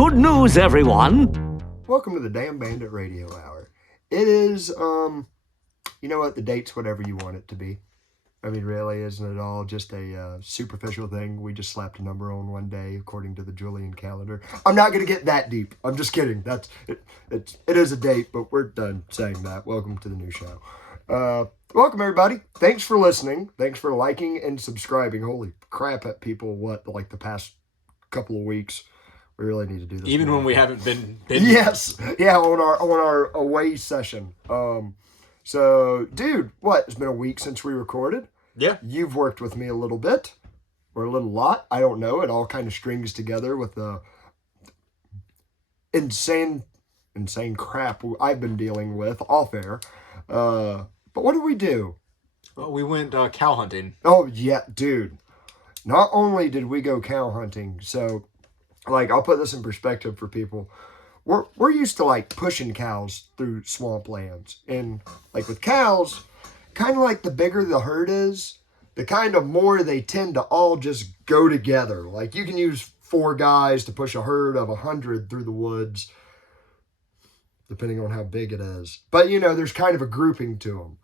Good news, everyone. Welcome to the damn Bandit Radio Hour. It is, you know what? The date's whatever you want it to be. I mean, really, isn't it all just a superficial thing? We just slapped a number on one day according to the Julian calendar. I'm not going to get that deep. I'm just kidding. It is a date, but we're done saying that. Welcome to the new show. Welcome, everybody. Thanks for listening. Thanks for liking and subscribing. Holy crap at people, like the past couple of weeks. We really need to do this. Even more. When we haven't been Yes. Yeah, on our away session. So, dude, it's been a week since we recorded. Yeah. You've worked with me a little bit, or a little lot. I don't know. It all kind of strings together with the insane crap I've been dealing with off air. But what did we do? Well, we went cow hunting. Oh, yeah, dude. Not only did we go cow hunting, so, I'll put this in perspective for people. We're used to, pushing cows through swamplands. And, with cows, kind of the bigger the herd is, the kind of more they tend to all just go together. You can use 4 guys to push a herd of 100 through the woods, depending on how big it is. But, there's kind of a grouping to them.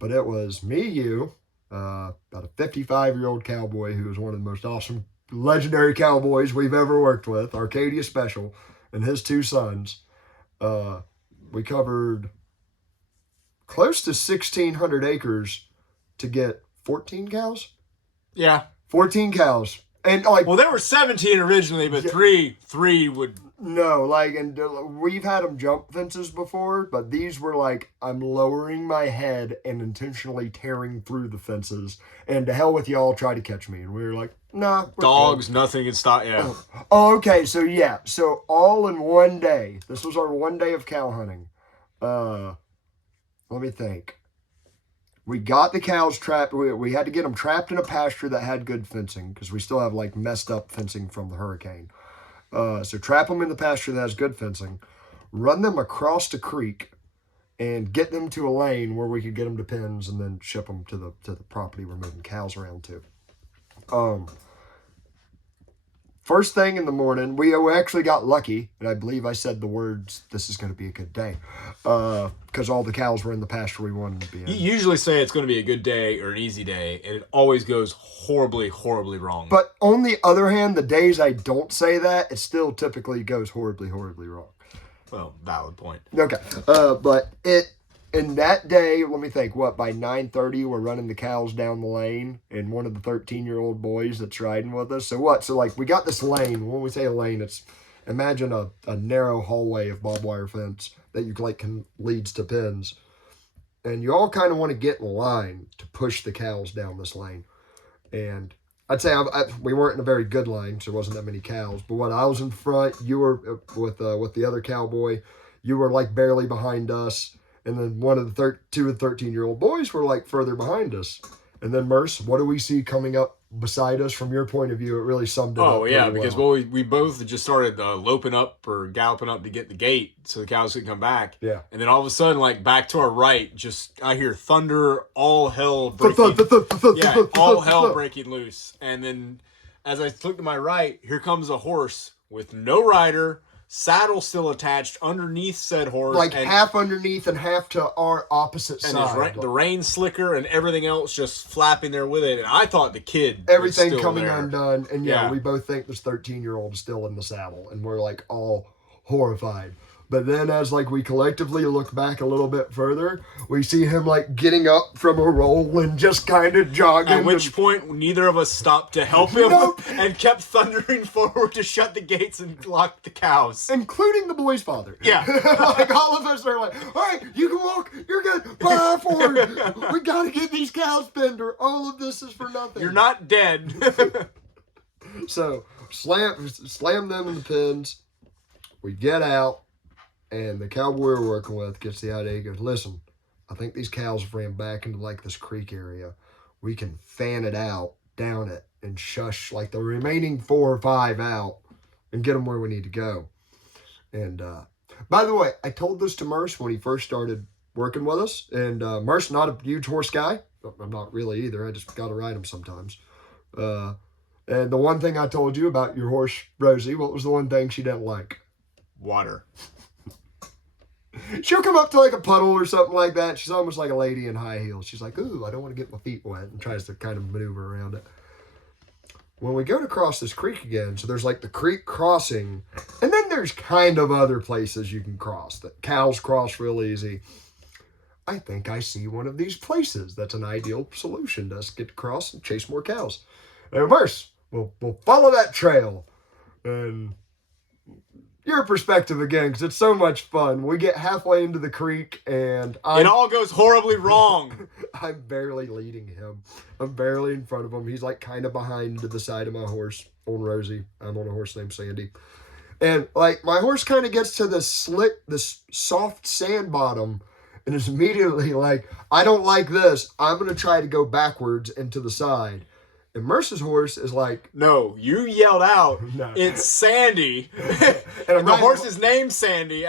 But it was me, you, about a 55-year-old cowboy who was one of the most awesome, legendary cowboys we've ever worked with, Arcadia Special, and his 2 sons. We covered close to 1,600 acres to get 14 cows? Yeah. 14 cows. And well, there were 17 originally, but yeah, three would... No, and we've had them jump fences before, but these were I'm lowering my head and intentionally tearing through the fences, and to hell with y'all, try to catch me. And we were like, nah. Dogs, nothing can stop, yeah. Oh, okay, so yeah, so all in one day. This was our one day of cow hunting. Let me think. We got the cows trapped. We had to get them trapped in a pasture that had good fencing, because we still have messed up fencing from the hurricane. So trap them in the pasture that has good fencing, run them across the creek, and get them to a lane where we could get them to pens and then ship them to the property we're moving cows around to. First thing in the morning, we actually got lucky, and I believe I said the words, "This is going to be a good day," because all the cows were in the pasture we wanted to be in. You usually say it's going to be a good day or an easy day, and it always goes horribly, horribly wrong. But on the other hand, the days I don't say that, it still typically goes horribly, horribly wrong. Well, valid point. Okay, but in that day, let me think, by 9:30, we're running the cows down the lane, and one of the 13-year-old boys that's riding with us. So we got this lane. When we say a lane, it's, imagine a narrow hallway of barbed wire fence that you leads to pens. And you all kind of want to get in line to push the cows down this lane. And I'd say we weren't in a very good line, so there wasn't that many cows. But I was in front, you were with the other cowboy, you were barely behind us. And then one of the 2 of the 13-year-old boys were further behind us. And then Merce, what do we see coming up beside us from your point of view? It really summed it up. Oh, yeah, because we both just started loping up or galloping up to get the gate so the cows could come back. Yeah. And then all of a sudden, back to our right, I hear thunder, all hell breaking. All hell breaking loose. And then as I look to my right, here comes a horse with no rider, saddle still attached underneath said horse. Half underneath and half to our opposite side. And the rain slicker and everything else just flapping there with it. And I thought the kid everything was still coming there. Undone. And we both think this 13-year-old is still in the saddle. And we're all horrified. But then as we collectively look back a little bit further, we see him getting up from a roll and just kind of jogging. At which point neither of us stopped to help him and kept thundering forward to shut the gates and lock the cows. Including the boy's father. Yeah. All of us are all right, you can walk, you're good, fire forward. We got to get these cows penned or all of this is for nothing. You're not dead. So slam them in the pens. We get out. And the cowboy we're working with gets the idea. He goes, listen, I think these cows have ran back into this creek area. We can fan it out, down it, and shush the remaining 4 or 5 out and get them where we need to go. And by the way, I told this to Merce when he first started working with us. And Merce, not a huge horse guy. I'm not really either. I just got to ride him sometimes. And the one thing I told you about your horse, Rosie, what was the one thing she didn't like? Water. She'll come up to like a puddle or something like that. She's almost like a lady in high heels. She's like, ooh, I don't want to get my feet wet, and tries to kind of maneuver around it. When we go to cross this creek again, so there's like the creek crossing, and then there's kind of other places you can cross that cows cross real easy. I think I see one of these places that's an ideal solution to us get to cross and chase more cows. And first, we'll follow that trail. And your perspective again, because it's so much fun. We get halfway into the creek, and it all goes horribly wrong. I'm barely leading him. I'm barely in front of him. He's like kind of behind to the side of my horse on Rosie. I'm on a horse named Sandy. And like my horse kind of gets to this soft sand bottom and is immediately like, I don't like this. I'm going to try to go backwards and to the side. And Merce's horse is like... No, you yelled out, no. It's Sandy. and the horse is named Sandy.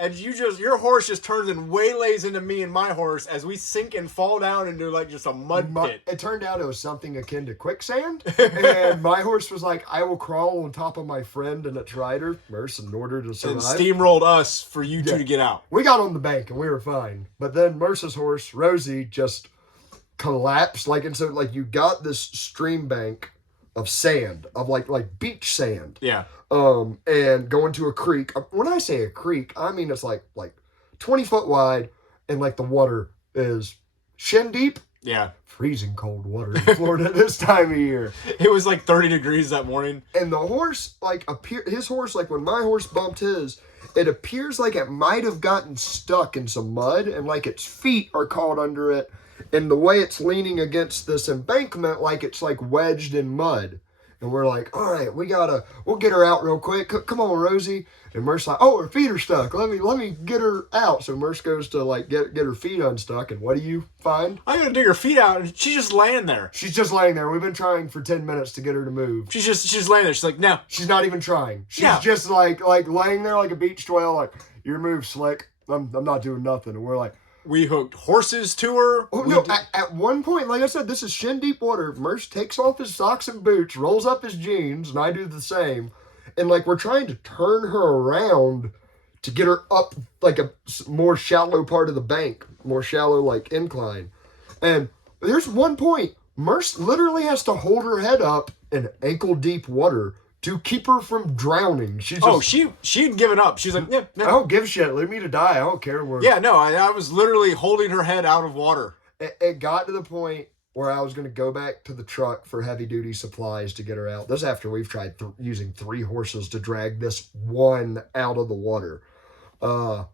And your horse just turns and waylays into me and my horse as we sink and fall down into like just a mud pit. It turned out it was something akin to quicksand. And my horse was like, I will crawl on top of my friend and its rider, Merce, in order to survive. And steamrolled us for you two to get out. We got on the bank and we were fine. But then Merce's horse, Rosie, just collapsed. And so you got this stream bank of sand, of like beach sand. Yeah. And going to a creek. When I say a creek, I mean it's like 20 foot wide, and like the water is shin deep. Yeah. Freezing cold water in Florida this time of year. It was like 30 degrees that morning. And the horse, his horse, when my horse bumped his, it appears like it might have gotten stuck in some mud, and like its feet are caught under it. And the way it's leaning against this embankment, like it's like wedged in mud. And we're like, all right, we'll get her out real quick. Come on, Rosie. And Merce's like, oh, her feet are stuck. Let me get her out. So Merce goes to like get her feet unstuck. And what do you find? I'm gonna dig her feet out, and she's just laying there. She's just laying there. We've been trying for 10 minutes to get her to move. She's just laying there. She's like, no. She's not even trying. She's just like laying there like a beach twirl. Like, your move, slick. I'm not doing nothing. And we're like, we hooked horses to her. Oh, no, at one point, like I said, this is shin deep water. Merce takes off his socks and boots, rolls up his jeans, and I do the same. And like we're trying to turn her around to get her up like a more shallow part of the bank, more shallow like incline. And there's one point, Merce literally has to hold her head up in ankle deep water to keep her from drowning. She'd given up. She's like, yeah, no. I don't give a shit. Leave me to die. I don't care. I was literally holding her head out of water. It got to the point where I was going to go back to the truck for heavy duty supplies to get her out. This after we've tried using 3 horses to drag this one out of the water. And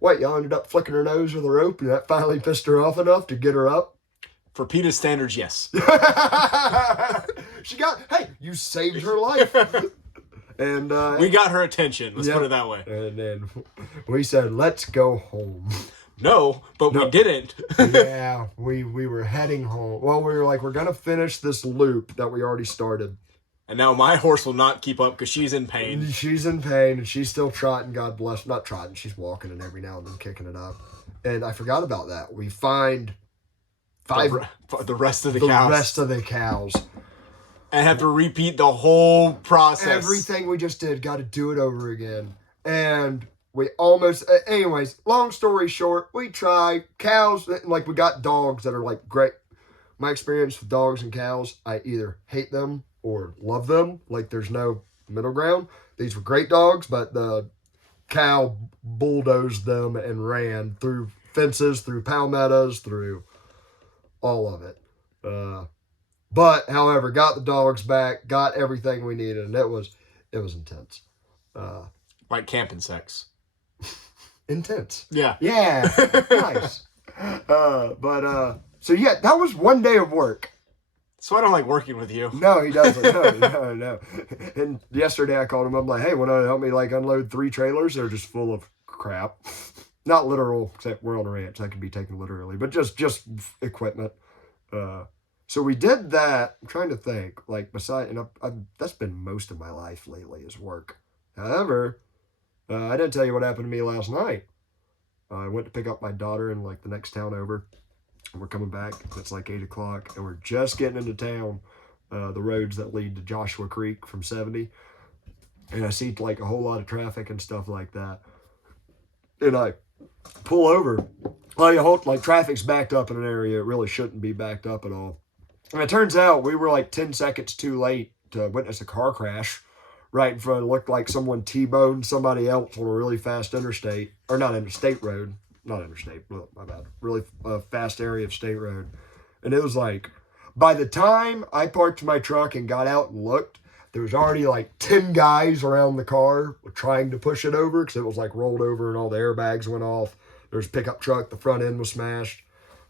y'all ended up flicking her nose with a rope, and that finally pissed her off enough to get her up? For PETA standards, yes. Hey, you saved her life. And we got her attention, let's put it that way. And then we said, let's go home. No, but we didn't. Yeah, we were heading home. Well, we were like, we're going to finish this loop that we already started. And now my horse will not keep up because she's in pain. She's in pain, and she's still trotting, God bless. Not trotting, she's walking, and every now and then kicking it up. And I forgot about that. We find the rest of the cows. The rest of the cows. And have to repeat the whole process. Everything we just did, got to do it over again. And we almost... anyways, long story short, we tried. Cows, like we got dogs that are like great. My experience with dogs and cows, I either hate them or love them. Like there's no middle ground. These were great dogs, but the cow bulldozed them and ran through fences, through palmettos, through all of it. But, however, got the dogs back, got everything we needed, and it was intense. Like camping sex. Intense. Yeah. Yeah. Nice. So yeah, that was one day of work. So I don't like working with you. No, he doesn't. No. And yesterday I called him. I'm like, hey, want to help me unload 3 trailers? They're just full of crap. Not literal, except we're on a ranch. That can be taken literally, but just equipment. So we did that. I'm trying to think. That's been most of my life lately is work. However, I didn't tell you what happened to me last night. I went to pick up my daughter in the next town over. And we're coming back. It's 8 o'clock, and we're just getting into town the roads that lead to Joshua Creek from 70. And I see like a whole lot of traffic and stuff like that. And I pull over. Like traffic's backed up in an area it really shouldn't be backed up at all. And it turns out we were like 10 seconds too late to witness a car crash right in front. It looked like someone T-boned somebody else on a really fast interstate, or not interstate road, not interstate, my bad, really fast area of state road. And it was like, by the time I parked my truck and got out and looked, there was already like 10 guys around the car trying to push it over because it was like rolled over and all the airbags went off. There was a pickup truck, the front end was smashed.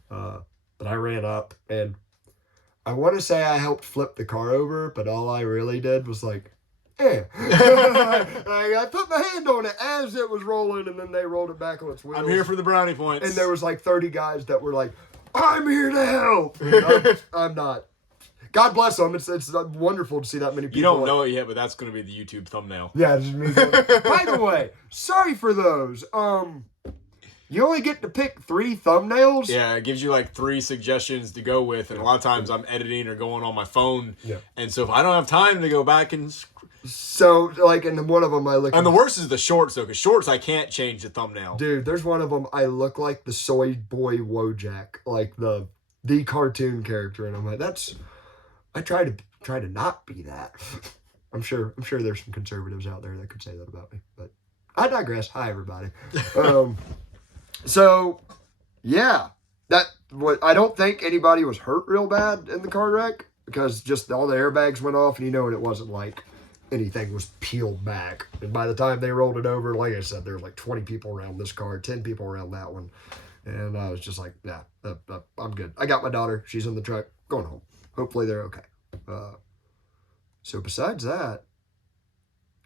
But I ran up and I want to say I helped flip the car over, but all I really did was like, I put my hand on it as it was rolling, and then they rolled it back on its wheels. I'm here for the brownie points. And there was like 30 guys that were like, I'm here to help. And I'm not. God bless them. It's wonderful to see that many people. You don't know it yet, but that's going to be the YouTube thumbnail. Yeah, it's just me. By the way, sorry for those. You only get to pick 3 thumbnails? Yeah, it gives you like 3 suggestions to go with, and a lot of times I'm editing or going on my phone. Yeah. And so if I don't have time to go back and... So, like, in one of them I look... And the worst is the shorts, though, because shorts I can't change the thumbnail. Dude, there's one of them I look like the Soy Boy Wojak, like the cartoon character, and I'm like, that's... I try to not be that. I'm sure there's some conservatives out there that could say that about me, but I digress. Hi, everybody. So, yeah, I don't think anybody was hurt real bad in the car wreck because just all the airbags went off, and it wasn't like anything was peeled back. And by the time they rolled it over, like I said, there were like 20 people around this car, 10 people around that one, and I was just like, yeah, I'm good. I got my daughter. She's in the truck, going home. Hopefully they're okay. So besides that,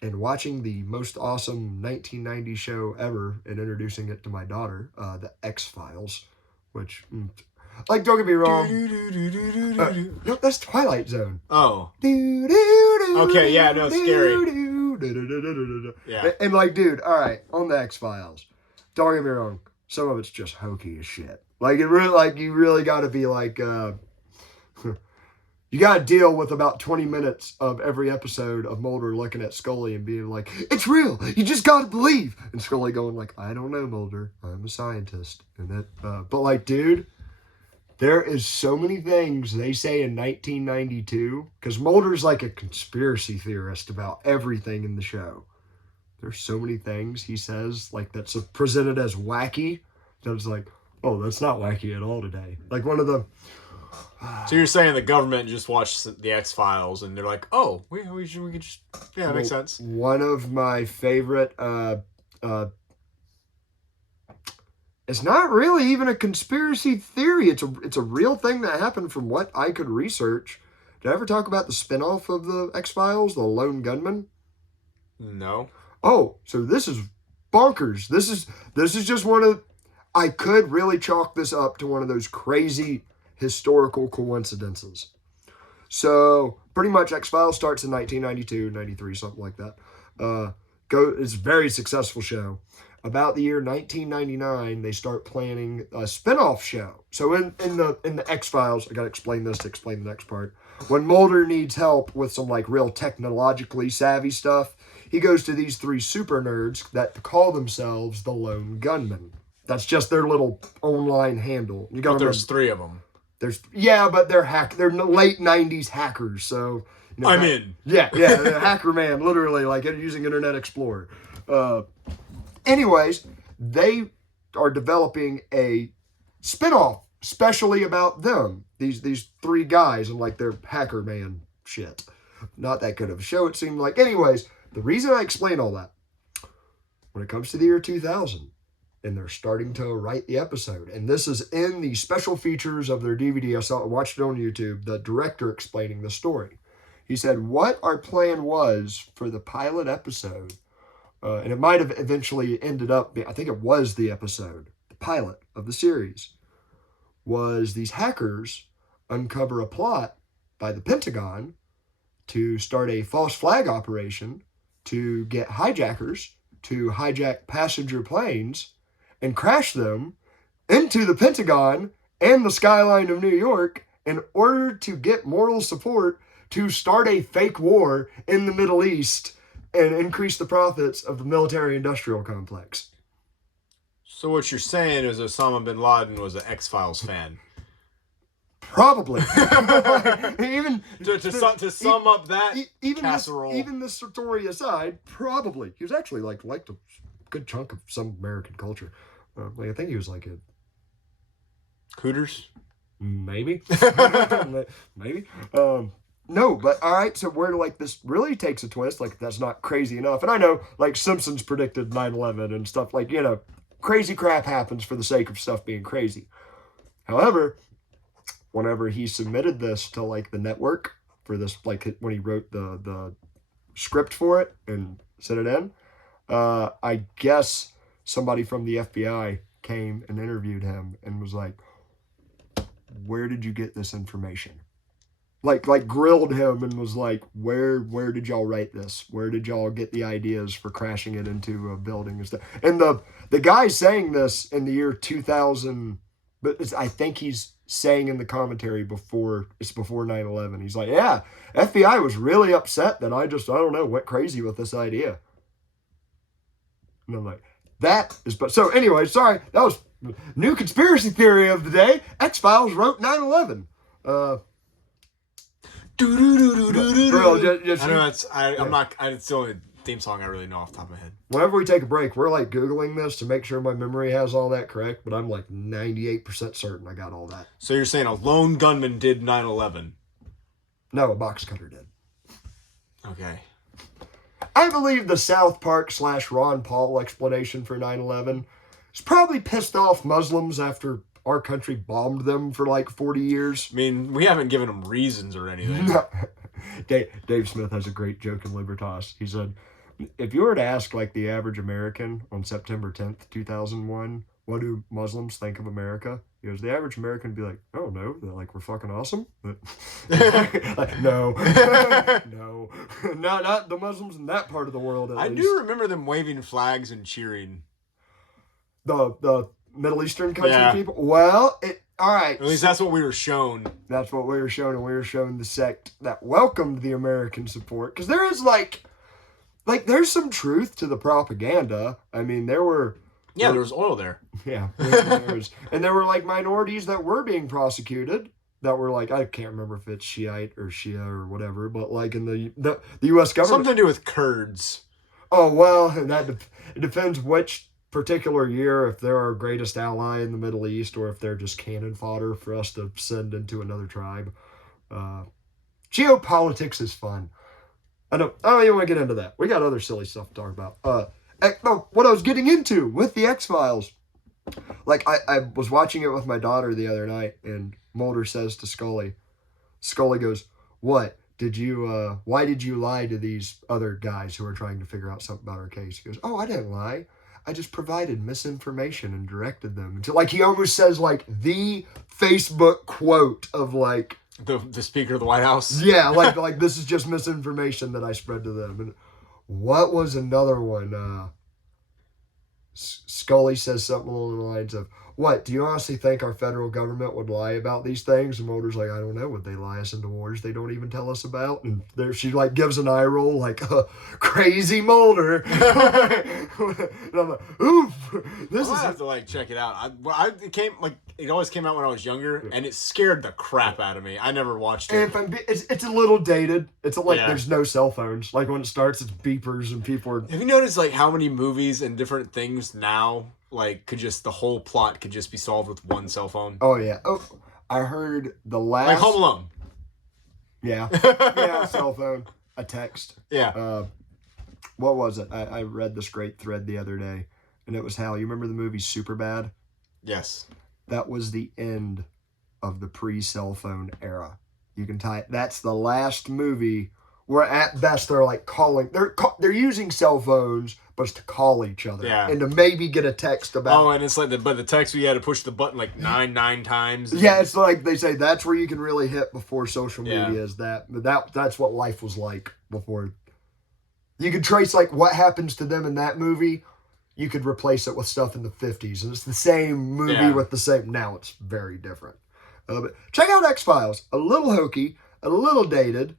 and watching the most awesome 1990 show ever and introducing it to my daughter, the X-Files, which, like, don't get me wrong. No, that's Twilight Zone. Oh. Okay, yeah, no, it's scary. Yeah. And like, dude, all right, on the X-Files, don't get me wrong. Some of it's just hokey as shit. Like, you really got to be like, you got to deal with about 20 minutes of every episode of Mulder looking at Scully and being like, it's real. You just got to believe. And Scully going like, I don't know, Mulder. I'm a scientist. And but like, dude, there is so many things they say in 1992 because Mulder's like a conspiracy theorist about everything in the show. There's so many things he says like that's presented as wacky. That's like, oh, that's not wacky at all today. Like one of the... So you're saying the government just watched the X-Files and they're like, oh, we could just... Yeah, that makes sense. One of my favorite... it's not really even a conspiracy theory. It's a real thing that happened from what I could research. Did I ever talk about the spinoff of the X-Files, the Lone Gunman? No. Oh, so this is bonkers. This is just one of... I could really chalk this up to one of those crazy... historical coincidences. So pretty much X-Files starts in 1992, 93, something like that. It's a very successful show. About the year 1999, they start planning a spin-off show. So in the X-Files, I got to explain this to explain the next part. When Mulder needs help with some like real technologically savvy stuff, he goes to these 3 super nerds that call themselves the Lone Gunmen. That's just their little online handle. You got there's 3 of them. But they're late 90s hackers, so... I'm in. Yeah, hacker man, literally, like using Internet Explorer. Anyways, they are developing a spinoff, especially about them. These 3 guys and, like, their hacker man shit. Not that good of a show, it seemed like. Anyways, the reason I explain all that, when it comes to the year 2000... and they're starting to write the episode. And this is in the special features of their DVD. I watched it on YouTube, the director explaining the story. He said what our plan was for the pilot episode, and it might have eventually ended up, I think it was the episode, the pilot of the series, was these hackers uncover a plot by the Pentagon to start a false flag operation to get hijackers to hijack passenger planes and crash them into the Pentagon and the skyline of New York in order to get moral support to start a fake war in the Middle East and increase the profits of the military-industrial complex. So what you're saying is Osama bin Laden was an X-Files fan. Probably. Even to sum up that casserole. Even this story aside, probably. He was actually liked a good chunk of some American culture. I think he was like a... Cooters? Maybe. Maybe. No, but all right, so where this really takes a twist, that's not crazy enough. And I know, Simpsons predicted 9/11 and stuff, crazy crap happens for the sake of stuff being crazy. However, whenever he submitted this to, the network for this, when he wrote the script for it and sent it in, I guess somebody from the FBI came and interviewed him and was like, where did you get this information? Grilled him and was like, where did y'all write this? Where did y'all get the ideas for crashing it into a building and stuff? And the guy saying this in the year 2000, but I think he's saying in the commentary before 9/11. He's like, yeah, FBI was really upset that I don't know, went crazy with this idea. And I'm like, that is, but so anyway, sorry, that was new conspiracy theory of the day. X-Files wrote 9/11. It's the only theme song I really know off the top of my head. Whenever we take a break, we're Googling this to make sure my memory has all that correct, but I'm 98% certain I got all that. So you're saying a lone gunman did 9/11? No, a box cutter did. Okay. I believe the South Park / Ron Paul explanation for 9/11 is probably pissed off Muslims after our country bombed them for 40 years. I mean, we haven't given them reasons or anything. No. Dave Smith has a great joke in Libertas. He said, if you were to ask the average American on September 10th, 2001, what do Muslims think of America? He goes, the average American would be like, oh, no, they're we're fucking awesome. No. No. No, not the Muslims in that part of the world, I do remember them waving flags and cheering. The Middle Eastern country people? Well, all right. At least that's what we were shown. That's what we were shown, and we were shown the sect that welcomed the American support. Because there is, there's some truth to the propaganda. I mean, there were... Yeah, there was oil there. Yeah. And there were, minorities that were being prosecuted that were, I can't remember if it's Shiite or Shia or whatever, but, in the U.S. government... Something to do with Kurds. Oh, well, it depends which particular year, if they're our greatest ally in the Middle East or if they're just cannon fodder for us to send into another tribe. Geopolitics is fun. I don't even want to get into that. We got other silly stuff to talk about. What I was getting into with the X-Files, I was watching it with my daughter the other night, and Mulder says to Scully goes, what? Why did you lie to these other guys who are trying to figure out something about our case? He goes, oh, I didn't lie. I just provided misinformation and directed them to, he almost says, the Facebook quote of, The Speaker of the White House? Yeah, this is just misinformation that I spread to them. And what was another one? Scully says something along the lines of, what, do you honestly think our federal government would lie about these things? And Mulder's like, I don't know. Would they lie us into wars they don't even tell us about? And there she gives an eye roll crazy Mulder. And I'm like, oof. I'll have to check it out. It always came out when I was younger, and it scared the crap out of me. I never watched it. And it's a little dated. It's there's no cell phones. When it starts, it's beepers and people are... Have you noticed how many movies and different things now the whole plot could just be solved with one cell phone? Oh, yeah. Oh, I heard the last... Home Alone. Yeah. Yeah, a cell phone. A text. Yeah. What was it? I read this great thread the other day, and it was how... You remember the movie Superbad? Yes. That was the end of the pre-cell phone era. You can tie it. That's the last movie where at best they're calling... They're using cell phones... but it's to call each other. Yeah. And to maybe get a text about... Oh, and it's but the text we had to push the button nine times. Yeah, it's they say that's where you can really hit before social media is that. But that's what life was like before. You could trace what happens to them in that movie. You could replace it with stuff in the 50s. And it's the same movie with the same... Now it's very different. But check out X-Files. A little hokey, a little dated,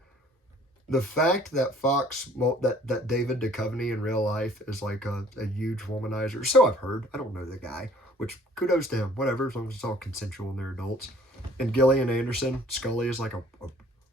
The fact that that David Duchovny in real life is like a huge womanizer. So I've heard. I don't know the guy, which kudos to him. Whatever, as long as it's all consensual and they're adults. And Gillian Anderson, Scully, is like a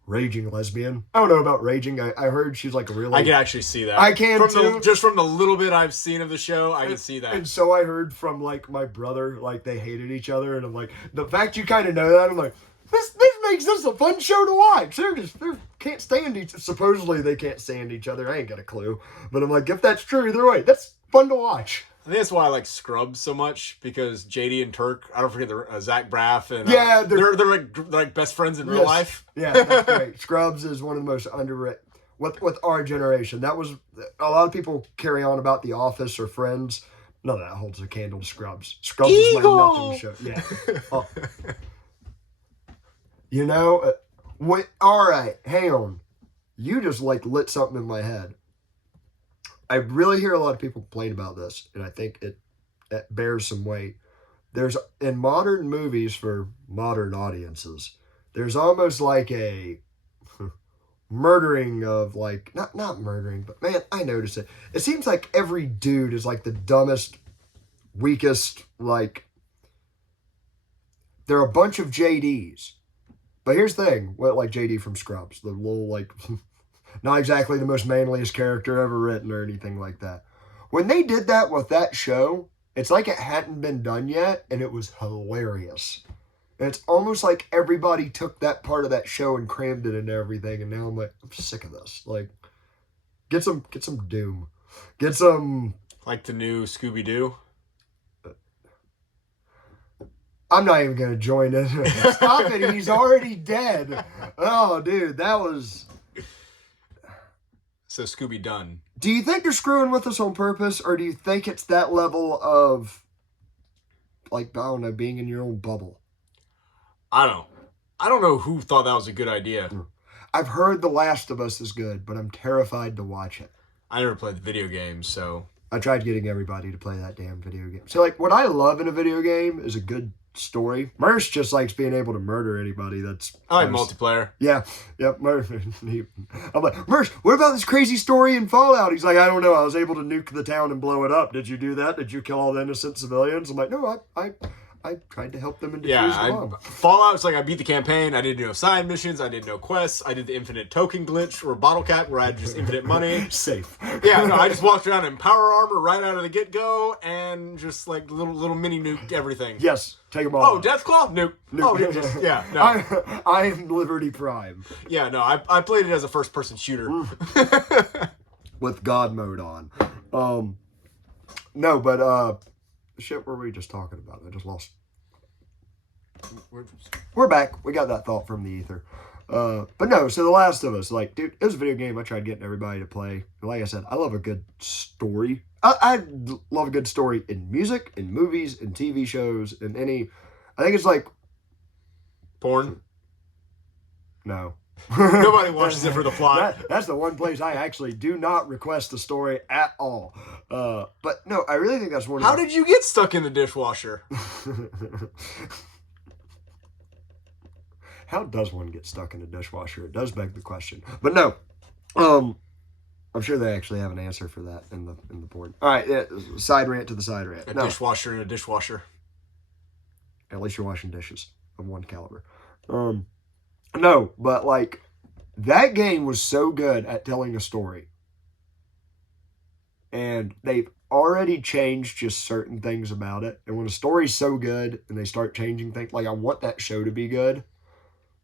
raging lesbian. I don't know about raging. I heard she's like a really... I can actually see that. I can too. Just from the little bit I've seen of the show, I can see that. And so I heard from like my brother, like they hated each other, and I'm like, the fact you kind of know that, I'm like, this makes this a fun show to watch. They can't stand each. Supposedly they can't stand each other. I ain't got a clue, but I'm like, if that's true, either way, that's fun to watch. I think that's why I like Scrubs so much, because JD and Turk, I don't forget the Zach Braff, and they're like best friends in real life. Yeah, that's great. Scrubs is one of the most underrated with our generation. That was a lot of people carry on about The Office or Friends. None of that holds a candle to Scrubs. Scrubs is my nothing show. Yeah. You know, all right, hang on. You just like lit something in my head. I really hear a lot of people complain about this, and I think it bears some weight. There's, in modern movies for modern audiences, there's almost like a murdering of like, not murdering, but man, I notice it. It seems like every dude is like the dumbest, weakest, like, they're a bunch of JDs. But here's the thing, like JD from Scrubs, the little like... Not exactly the most manliest character ever written or anything like that. When they did that with that show, it's like it hadn't been done yet, and it was hilarious. And it's almost like everybody took that part of that show and crammed it into everything, and now I'm like, I'm sick of this. Like, get some Doom. Get some... Like the new Scooby-Doo? I'm not even going to join it. Stop it, he's already dead. Oh, dude, that was... So Scooby done. Do you think they're screwing with us on purpose, or do you think it's that level of, like, I don't know, being in your own bubble? I don't know who thought that was a good idea. I've heard The Last of Us is good, but I'm terrified to watch it. I never played the video game, so... I tried getting everybody to play that damn video game. So, like, what I love in a video game is a good story. Merce just likes being able to murder anybody. I like multiplayer. Yeah. Yep. I'm like, Merce, what about this crazy story in Fallout? He's like, I don't know. I was able to nuke the town and blow it up. Did you do that? Did you kill all the innocent civilians? I'm like, no, I tried to help them and defuse the bomb. Fallout's like I beat the campaign. I did no side missions. I did no quests. I did the infinite token glitch or bottle cap where I had just infinite money. Safe. Yeah, no, I just walked around in power armor right out of the get-go and just like little mini nuked everything. Yes, take them all. Oh, Deathclaw? Nuke. Oh, yeah, no. I'm Liberty Prime. Yeah, no, I played it as a first-person shooter. With God mode on. No, but shit, what were we just talking about? I just lost. We're back. We got that thought from the ether. But no, so The Last of Us, like, dude, it was a video game I tried getting everybody to play. And like I said, I love a good story. I love a good story in music, in movies, in TV shows, in any... I think it's like... Porn? No. Nobody watches it for the plot. That's the one place I actually do not request a story at all. But no, I really think that's one. How did you get stuck in the dishwasher? How does one get stuck in a dishwasher? It does beg the question. But no, I'm sure they actually have an answer for that in the board. All right, side rant to the side rant. A dishwasher and a dishwasher. At least you're washing dishes of one caliber. No, but like that game was so good at telling a story. And they've already changed just certain things about it. And when a story's so good and they start changing things, like I want that show to be good.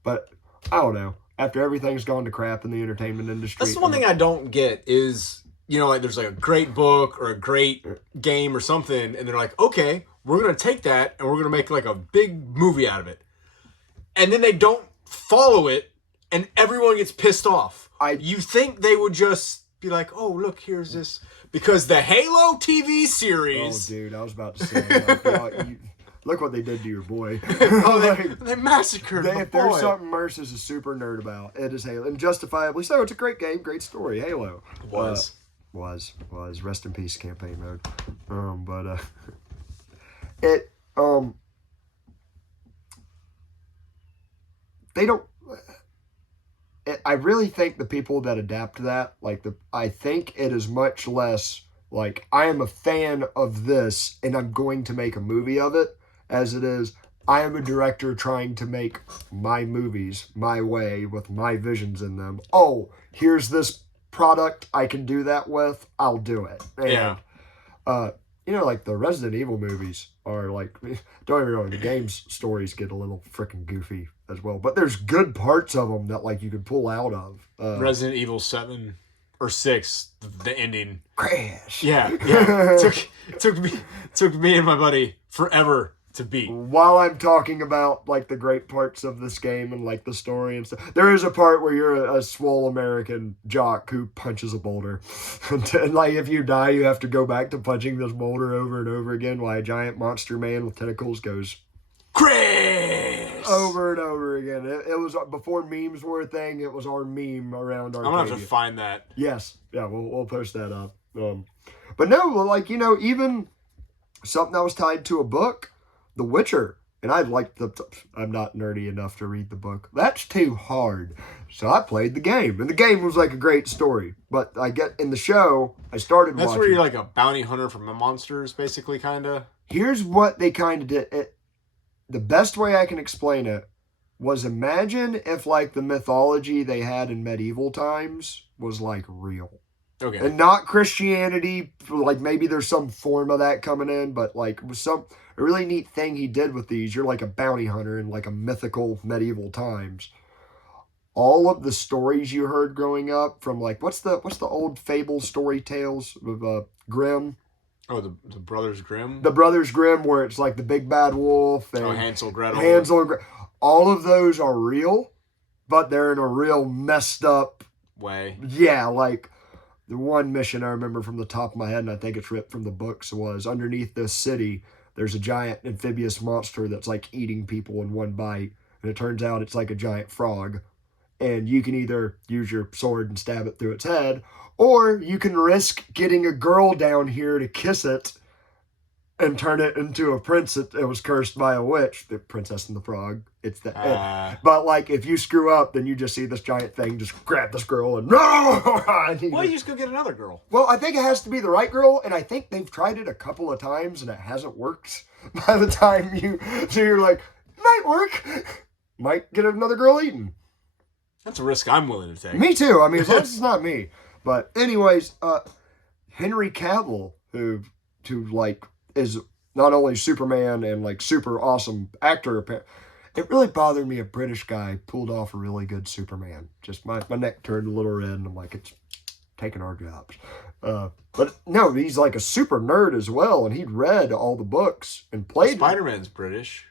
But I don't know. After everything's gone to crap in the entertainment industry. That's the one thing I don't get is, you know, like there's like a great book or a great game or something. And they're like, okay, we're going to take that and we're going to make like a big movie out of it. And then they don't follow it and everyone gets pissed off. You think they would just be like, oh, look, here's this. Because the Halo TV series... Oh, dude, I was about to say, like, look what they did to your boy. They massacred my boy. If there's something Merce is a super nerd about, it is Halo. And justifiably so. It's a great game, great story. Halo. Was. Rest in peace, campaign mode. They don't... I really think the people that adapt that, I think it is much less like, I am a fan of this and I'm going to make a movie of it, as it is, I am a director trying to make my movies my way with my visions in them. Oh, here's this product I can do that with. I'll do it. And, like the Resident Evil movies are like, don't get me wrong, the game's stories get a little freaking goofy as well. But there's good parts of them that like you could pull out of. Resident Evil 7 or 6, the ending. Crash. Yeah. Took me and my buddy forever to beat. While I'm talking about like the great parts of this game and like the story and stuff, there is a part where you're a swole American jock who punches a boulder, and like if you die, you have to go back to punching this boulder over and over again while a giant monster man with tentacles goes Chris over and over again. It was before memes were a thing. It was our meme around our. I'm gonna have to find that. Yes, yeah, we'll post that up. But no, like even something that was tied to a book. The Witcher, and I'm not nerdy enough to read the book. That's too hard. So I played the game, and the game was like a great story. But I get in the show, I started watching. That's where you're like a bounty hunter for monsters, basically, kind of. Here's what they kind of did. The best way I can explain it was, imagine if like the mythology they had in medieval times was like real. Okay. And not Christianity, like maybe there's some form of that coming in, but like a really neat thing he did with these. You're like a bounty hunter in like a mythical medieval times. All of the stories you heard growing up from like, what's the old fable story tales of Grimm? Oh, the Brothers Grimm? The Brothers Grimm, where it's like the big bad wolf and Hansel, Gretel. All of those are real, but they're in a real messed up way. Yeah, like the one mission I remember from the top of my head, and I think it's ripped from the books, was underneath this city, there's a giant amphibious monster that's like eating people in one bite. And it turns out it's like a giant frog. And you can either use your sword and stab it through its head, or you can risk getting a girl down here to kiss it and turn it into a prince that was cursed by a witch. The Princess and the Frog. It's that. But like, if you screw up, then you just see this giant thing just grab this girl and no. Well, you just go get another girl. Well, I think it has to be the right girl, and I think they've tried it a couple of times and it hasn't worked. By the time you're like, might work, might get another girl eaten. That's a risk I'm willing to take. Me too. I mean, as long as it's not me. But anyways, Henry Cavill, who like is not only Superman and like super awesome actor, it really bothered me a British guy pulled off a really good Superman. Just my neck turned a little red, and I'm like, it's taking our jobs. But no, he's like a super nerd as well, and he'd read all the books and played. Spider-Man's British.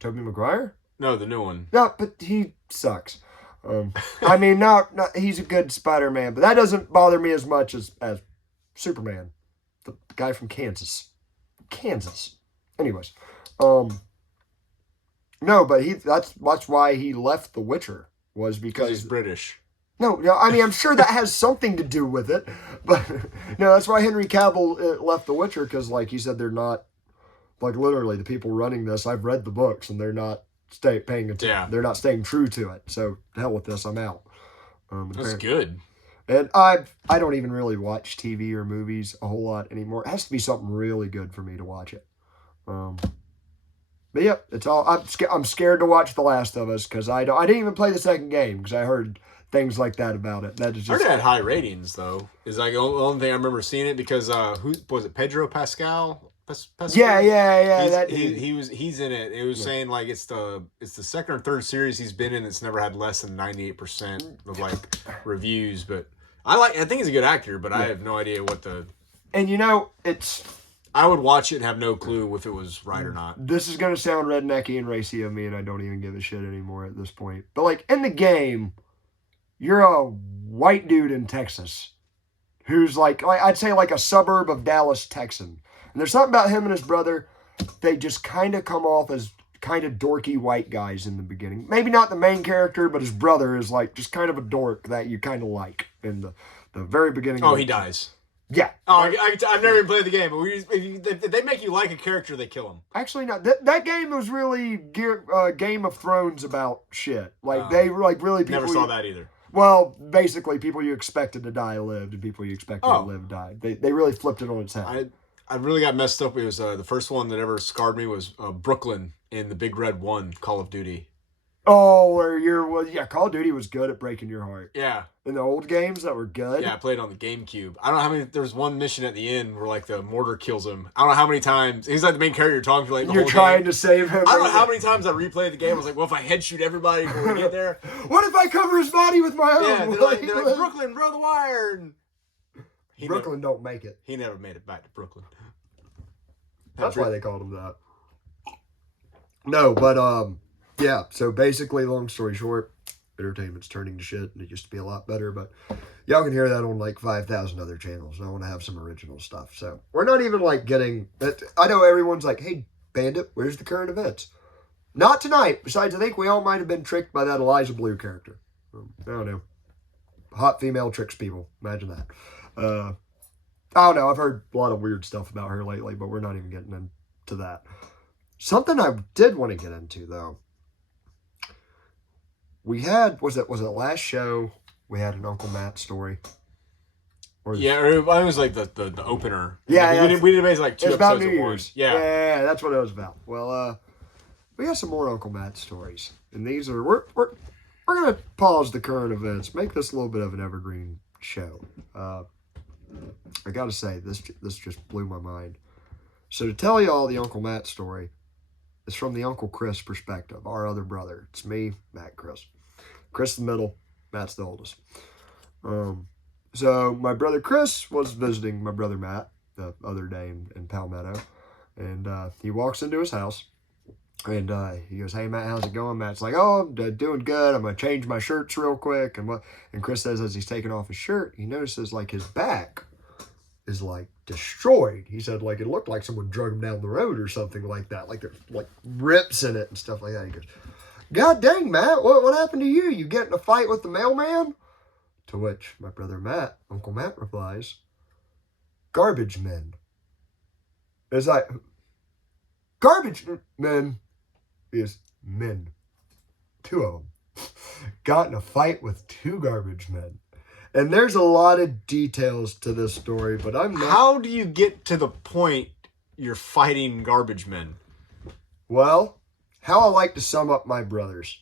Tobey Maguire? No, the new one. No, but he sucks. I mean, not he's a good Spider-Man, but that doesn't bother me as much as Superman, the guy from Kansas. Anyways, no, but that's why he left The Witcher, was because he's British. No, I mean, I'm sure that has something to do with it, but no, that's why Henry Cavill left The Witcher, because like he said, they're not, like literally the people running this, I've read the books and they're not paying attention. Yeah. They're not staying true to it. So to hell with this, I'm out. That's good. And I don't even really watch TV or movies a whole lot anymore. It has to be something really good for me to watch it. But yeah, it's all. I'm scared to watch The Last of Us because I didn't even play the second game because I heard things like that about it. That is just. I heard it had high ratings though. Is like the only thing I remember seeing it because who was it? Pedro Pascal. Yeah. He's in it. It was saying like it's the second or third series he's been in that's never had less than 98% of like reviews. But I think he's a good actor, but I have no idea what the. And it's. I would watch it and have no clue if it was right or not. This is gonna sound rednecky and racy of me, and I don't even give a shit anymore at this point. But like in the game, you're a white dude in Texas who's like I'd say like a suburb of Dallas, Texan. And there's something about him and his brother, they just kind of come off as kind of dorky white guys in the beginning. Maybe not the main character, but his brother is like just kind of a dork that you kind of like in the very beginning. Oh, he dies. Yeah. Oh, I've never even played the game, but if they make you like a character, they kill him. Actually, not that game was really Game of Thrones about shit. Like they were like really people. Never saw that either. Well, basically, people you expected to die lived, and people you expected to live died. They really flipped it on its head. I really got messed up. It was the first one that ever scarred me was Brooklyn in the Big Red 1 Call of Duty. Oh, Call of Duty was good at breaking your heart. Yeah. In the old games that were good. Yeah, I played on the GameCube. I don't know how many. There was one mission at the end where like the mortar kills him. I don't know how many times. He's like the main character you're talking to. Like the you're whole trying game. To save him. I don't know how many times I replayed the game. I was like, well, if I head shoot everybody before we get there. What if I cover his body with my own? Yeah, they're like Brooklyn, bro, the wire. And Brooklyn don't make it. He never made it back to Brooklyn. That's why they called him that. No, but yeah. So basically, long story short, entertainment's turning to shit, and it used to be a lot better. But y'all can hear that on like 5,000 other channels. And I want to have some original stuff. So we're not even like getting. I know everyone's like, "Hey, Bandit, where's the current events?" Not tonight. Besides, I think we all might have been tricked by that Eliza Blue character. I don't know. Hot female tricks people. Imagine that. I don't know. I've heard a lot of weird stuff about her lately, but we're not even getting into that. Something I did want to get into, though. We had, was it last show, we had an Uncle Matt story? Yeah, it was like the opener. Yeah, we did basically like 2 episodes New at Year's. once. Yeah, that's what it was about. Well, we got some more Uncle Matt stories, and these are we're gonna pause the current events, make this a little bit of an evergreen show. I gotta say, this just blew my mind. So to tell y'all the Uncle Matt story is from the Uncle Chris perspective, our other brother. It's me, Matt, Chris. Chris the middle, Matt's the oldest. So my brother Chris was visiting my brother Matt the other day in Palmetto, and he walks into his house, and he goes, "Hey Matt, how's it going?" Matt's like, "Oh, I'm doing good. I'm gonna change my shirts real quick." And Chris says as he's taking off his shirt, he notices like his back is like destroyed. He said like it looked like someone drug him down the road or something like that. Like there's like rips in it and stuff like that. He goes, "God dang, Matt, what happened to you? You get in a fight with the mailman?" To which my brother Matt, Uncle Matt, replies, "Garbage men." It's like, garbage men is men. 2 of them. Got in a fight with 2 garbage men. And there's a lot of details to this story, but I'm not... How do you get to the point you're fighting garbage men? Well, how I like to sum up my brothers.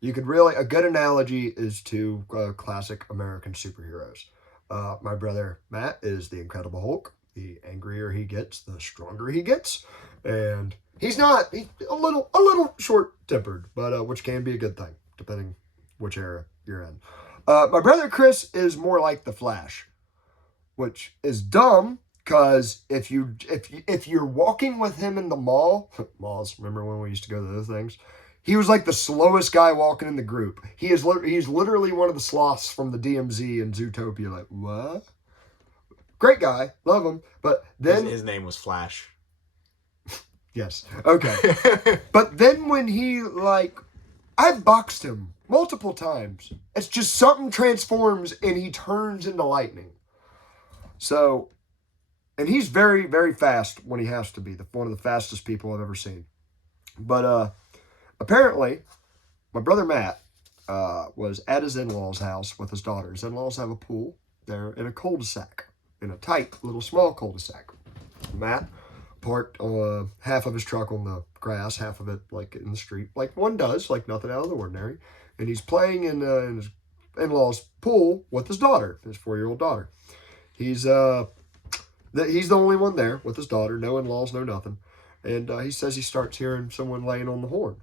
You could really... A good analogy is to classic American superheroes. My brother Matt is the Incredible Hulk. The angrier he gets, the stronger he gets. And he's a little short-tempered, but which can be a good thing, depending which era you're in. My brother Chris is more like the Flash, which is dumb because if you're walking with him in the malls, remember when we used to go to those things? He was like the slowest guy walking in the group. He's literally one of the sloths from the DMZ and Zootopia. Like, what? Great guy, love him, but then his name was Flash. Yes, okay. But then when he I've boxed him multiple times. It's just something transforms and he turns into lightning. So, and he's very, very fast when he has to be. One of the fastest people I've ever seen. But apparently, my brother Matt was at his in-laws' house with his daughter. His in-laws have a pool. They're in a cul-de-sac, in a tight little small cul-de-sac. Matt parked half of his truck on the grass, half of it like in the street, like one does, like nothing out of the ordinary. And he's playing in his in-laws' pool with his daughter, his 4-year-old daughter. He's the only one there with his daughter, no in-laws, no nothing. And he says he starts hearing someone laying on the horn.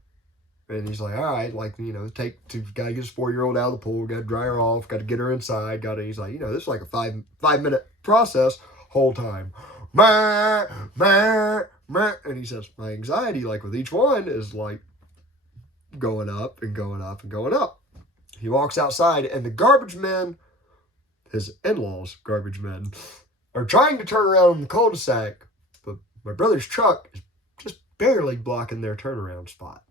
And he's like, all right, like, gotta get his 4-year-old out of the pool, gotta dry her off, gotta get her inside, he's like, this is like a 5-minute process, whole time. Meh, meh, meh. And he says, my anxiety, like with each one, is like going up and going up and going up. He walks outside, and the garbage men, his in-laws, garbage men, are trying to turn around in the cul-de-sac, but my brother's truck is just barely blocking their turnaround spot.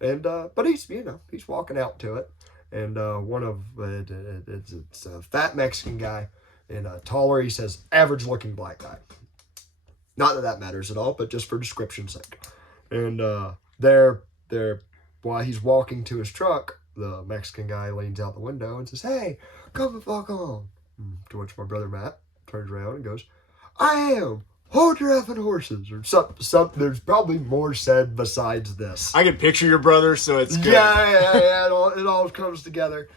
And but he's walking out to it, and it's a fat Mexican guy And taller, he says, average-looking black guy. Not that that matters at all, but just for description's sake. And they're while he's walking to his truck, the Mexican guy leans out the window and says, "Hey, come the fuck on." To which my brother Matt turns around and goes, "I am. Hold your effing horses." Or something. There's probably more said besides this. I can picture your brother, so it's good. Yeah. It all comes together.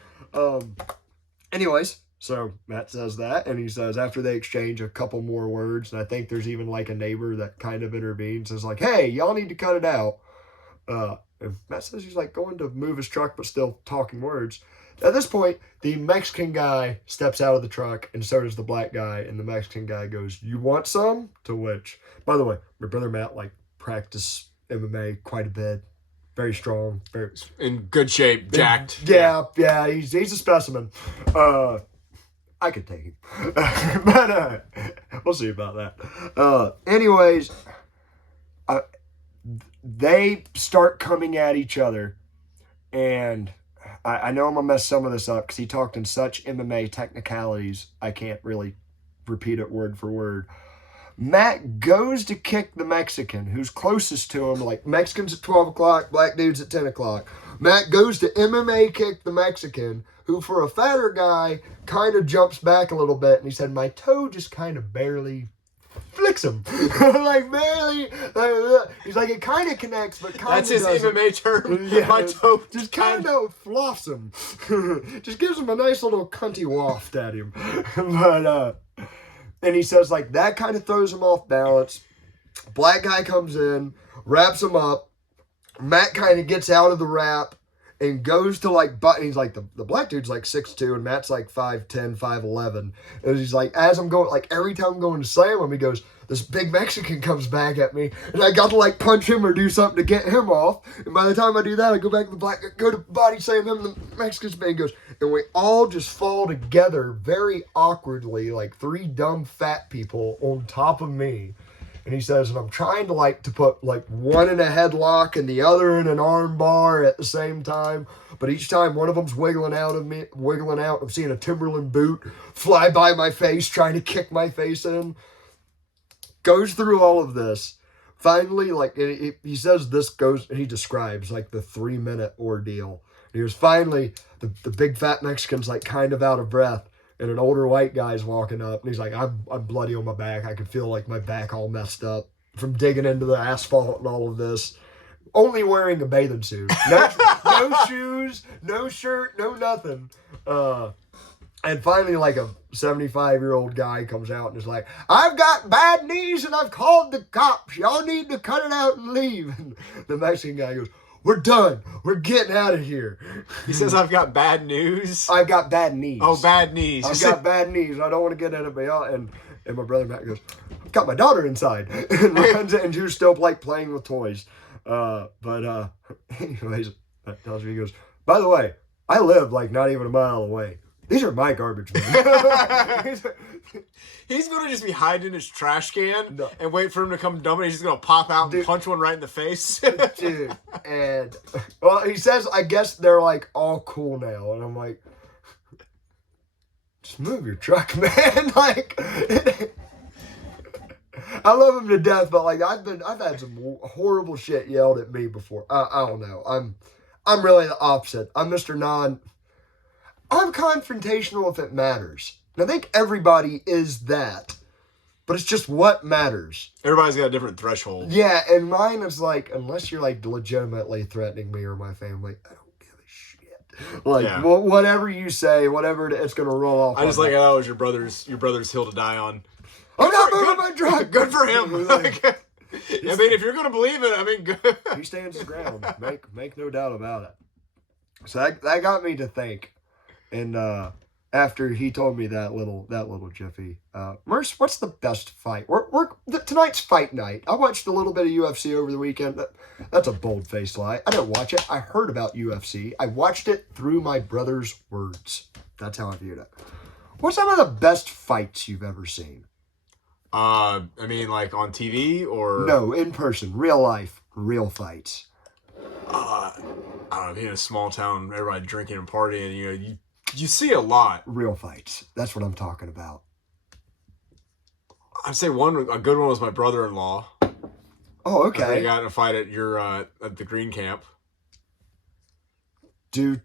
Anyways, so Matt says that, and he says after they exchange a couple more words, and I think there's even like a neighbor that kind of intervenes, is like, "Hey, y'all need to cut it out." And Matt says he's like going to move his truck, but still talking words. At this point, the Mexican guy steps out of the truck, and so does the black guy. And the Mexican guy goes, "You want some?" To which, by the way, my brother Matt like practiced MMA quite a bit, very strong, very in good shape, jacked. Yeah, he's a specimen. I could take him, but we'll see about that. Anyways, they start coming at each other, and I know I'm going to mess some of this up because he talked in such MMA technicalities, I can't really repeat it word for word. Matt goes to kick the Mexican who's closest to him, like Mexicans at 12 o'clock, black dudes at 10 o'clock. Matt goes to MMA kick the Mexican, who for a fatter guy kind of jumps back a little bit, and he said, "My toe just kind of barely flicks him." Like barely. He's like, it kind of connects, but kind of That's his doesn't. MMA term. Yeah, My toe just kind of flops him. Just gives him a nice little cunty waft at him. But and he says like that kind of throws him off balance. Black guy comes in, wraps him up. Matt kind of gets out of the wrap and goes to like, but he's like, the black dude's like 6'2", and Matt's like 5'10", 5'11". And he's like, as I'm going, like every time I'm going to slam him, he goes, this big Mexican comes back at me, and I got to like punch him or do something to get him off. And by the time I do that, I go back to the black, go to body slam him, and the Mexican's man goes, and we all just fall together very awkwardly, like three dumb fat people on top of me. And he says, and I'm trying to like to put like one in a headlock and the other in an arm bar at the same time. But each time one of them's wiggling out, I'm seeing a Timberland boot fly by my face, trying to kick my face in. Goes through all of this. Finally, like he says this goes, and he describes like the 3-minute ordeal. He was finally, the big fat Mexican's like kind of out of breath. And an older white guy's walking up, and he's like, I'm bloody on my back. I can feel like my back all messed up from digging into the asphalt and all of this. Only wearing a bathing suit. No shoes, no shirt, no nothing. And finally, like a 75-year-old guy comes out and is like, "I've got bad knees and I've called the cops. Y'all need to cut it out and leave." And the Mexican guy goes, "We're done. We're getting out of here." He says, "I've got bad news." I've got bad knees. Oh, bad knees. I've got bad knees. I don't want to get anybody out. And my brother Matt goes, "I've got my daughter inside." And runs in, and you're still like playing with toys. Anyways, that tells me, he goes, "By the way, I live like not even a mile away. These are my garbage men." He's going to just be hiding in his trash can and wait for him to come dump it. He's just going to pop out and punch one right in the face. Dude, and, well, he says, I guess they're, like, all cool now. And I'm like, just move your truck, man. Like, I love him to death, but, like, I've had some horrible shit yelled at me before. I don't know. I'm really the opposite. I'm I'm confrontational if it matters. And I think everybody is that, but it's just what matters. Everybody's got a different threshold. Yeah, and mine is like, unless you're like legitimately threatening me or my family, I don't give a shit. Like, yeah. Whatever you say, whatever it's going to roll off. I just like how it was your brother's hill to die on. I'm not moving my truck. Good for him. I mean, if you're going to believe it, I mean, good. He stands his ground. Make no doubt about it. So that got me to think. And after he told me that little jiffy, Merce, what's the best fight? Tonight's fight night. I watched a little bit of UFC over the weekend. That's a bold-faced lie. I didn't watch it. I heard about UFC. I watched it through my brother's words. That's how I viewed it. What's some of the best fights you've ever seen? I mean, like on TV or? No, in person, real life, real fights. I don't know, being in a small town, everybody drinking and partying, you see a lot. Real fights. That's what I'm talking about. I'd say a good one was my brother-in-law. Oh, We okay. got in a fight at at the green camp. Do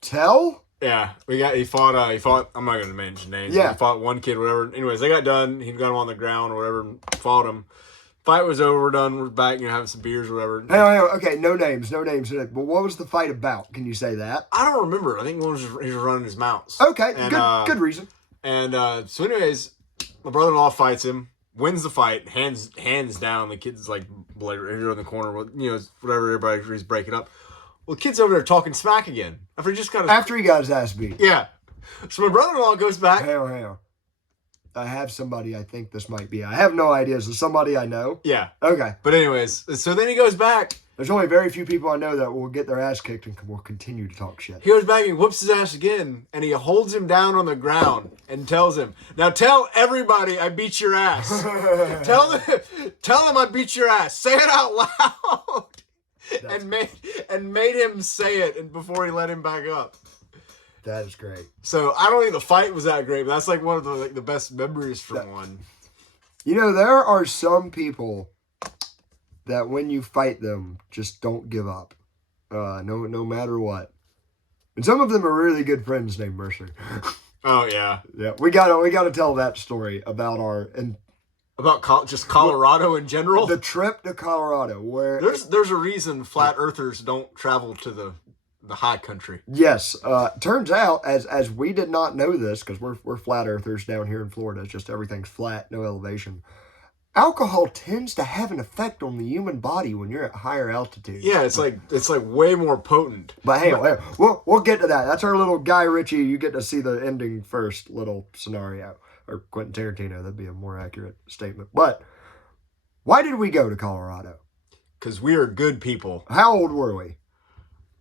tell? Yeah, he fought, I'm not going to mention names. Yeah. He fought one kid, whatever. Anyways, they got done. He got him on the ground or whatever, and fought him. Fight was over, we're done. We're back, having some beers or whatever. Hang on. Okay, no names. But what was the fight about? Can you say that? I don't remember. I think one was he was running his mouse. Okay, And, good reason. And so anyways, my brother-in-law fights him, wins the fight, hands down. The kid's like in the corner, whatever, everybody's breaking up. Well, the kid's over there talking smack again. After he got his ass beat. Yeah. So my brother-in-law goes back. Hang on. I have somebody I think this might be. I have no idea. Is this somebody I know? Yeah. Okay. But anyways, so then he goes back. There's only very few people I know that will get their ass kicked and will continue to talk shit. He goes back and whoops his ass again, and he holds him down on the ground and tells him, "Now tell everybody I beat your ass. tell them I beat your ass. Say it out loud." And made him say it and before he let him back up. That is great. So I don't think the fight was that great, but that's like one of the best memories from one. There are some people that when you fight them, just don't give up. No matter what. And some of them are really good friends named Mercer. Oh yeah. Yeah. We gotta tell that story about just Colorado in general. The trip to Colorado, where there's a reason flat earthers don't travel to the high country. Yes. Turns out, as we did not know this, because we're flat earthers down here in Florida, it's just everything's flat, no elevation. Alcohol tends to have an effect on the human body when you're at higher altitudes. Yeah, it's like way more potent. But hey, we'll get to that. That's our little Guy Ritchie. You get to see the ending first little scenario. Or Quentin Tarantino, that'd be a more accurate statement. But why did we go to Colorado? Because we are good people. How old were we?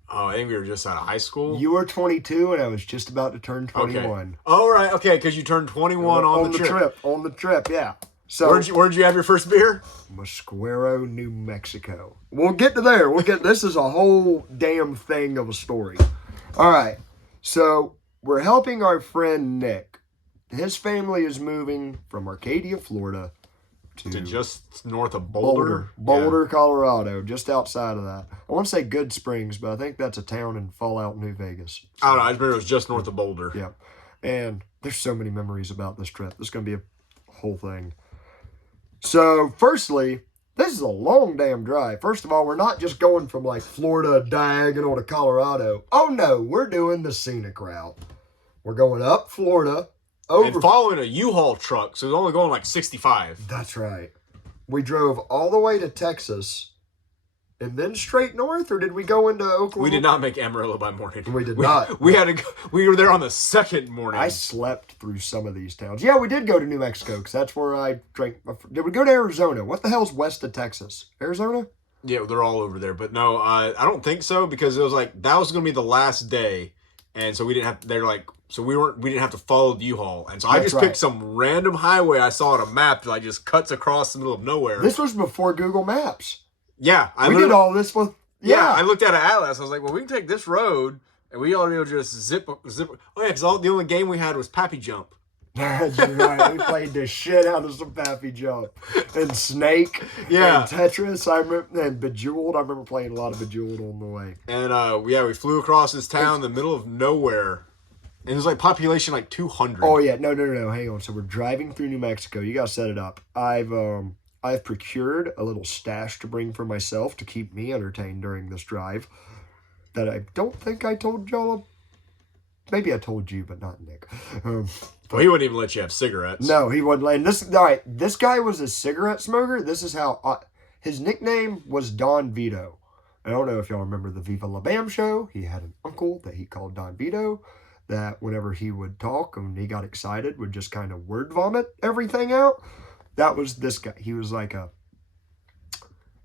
Oh, I think we were just out of high school. You were 22, and I was just about to turn 21. Okay. Oh, right. Okay, because you turned 21 on the trip. On the trip, yeah. So where'd you have your first beer? Mesquero, New Mexico. We'll get to there. This is a whole damn thing of a story. All right. So we're helping our friend Nick. His family is moving from Arcadia, Florida, to just north of Boulder. Boulder, yeah. Colorado, just outside of that. I want to say Good Springs, but I think that's a town in Fallout, New Vegas. So, I don't know. I remember it was just north of Boulder. Yeah. And there's so many memories about this trip. This is going to be a whole thing. So, firstly, this is a long damn drive. First of all, we're not just going from like Florida diagonal to Colorado. Oh no, we're doing the scenic route. We're going up Florida. And following a U-Haul truck, so it's only going like 65. That's right. We drove all the way to Texas and then straight north, or did we go into Oklahoma? We did not make Amarillo by morning. We did not. We had to go. We were there on the second morning. I slept through some of these towns. Yeah, we did go to New Mexico because that's where I drank. Did we go to Arizona? What the hell's west of Texas? Arizona? Yeah, they're all over there. But no, I don't think so because it was like that was going to be the last day, and so we didn't have. They're like. So we didn't have to follow the U-Haul. And so I just picked some random highway I saw on a map that like just cuts across the middle of nowhere. This was before Google Maps. Yeah. We did all this with... Yeah, I looked at an atlas. I was like, well, we can take this road and we ought to just zip. Oh, yeah, because the only game we had was Pappy Jump. That's right. We played the shit out of some Pappy Jump. And Snake. Yeah. And Tetris. I remember, and Bejeweled. I remember playing a lot of Bejeweled on the way. And we flew across this town in the middle of nowhere. And there's like population like 200. Oh yeah, no. Hang on. So we're driving through New Mexico. You gotta set it up. I've procured a little stash to bring for myself to keep me entertained during this drive. That I don't think I told y'all. Maybe I told you, but not Nick. Well, he wouldn't even let you have cigarettes. No, he wouldn't let. This guy was a cigarette smoker. This is how his nickname was Don Vito. I don't know if y'all remember the Viva La Bam show. He had an uncle that he called Don Vito. That whenever he would talk and he got excited would just kind of word vomit everything out. That was this guy. He was like all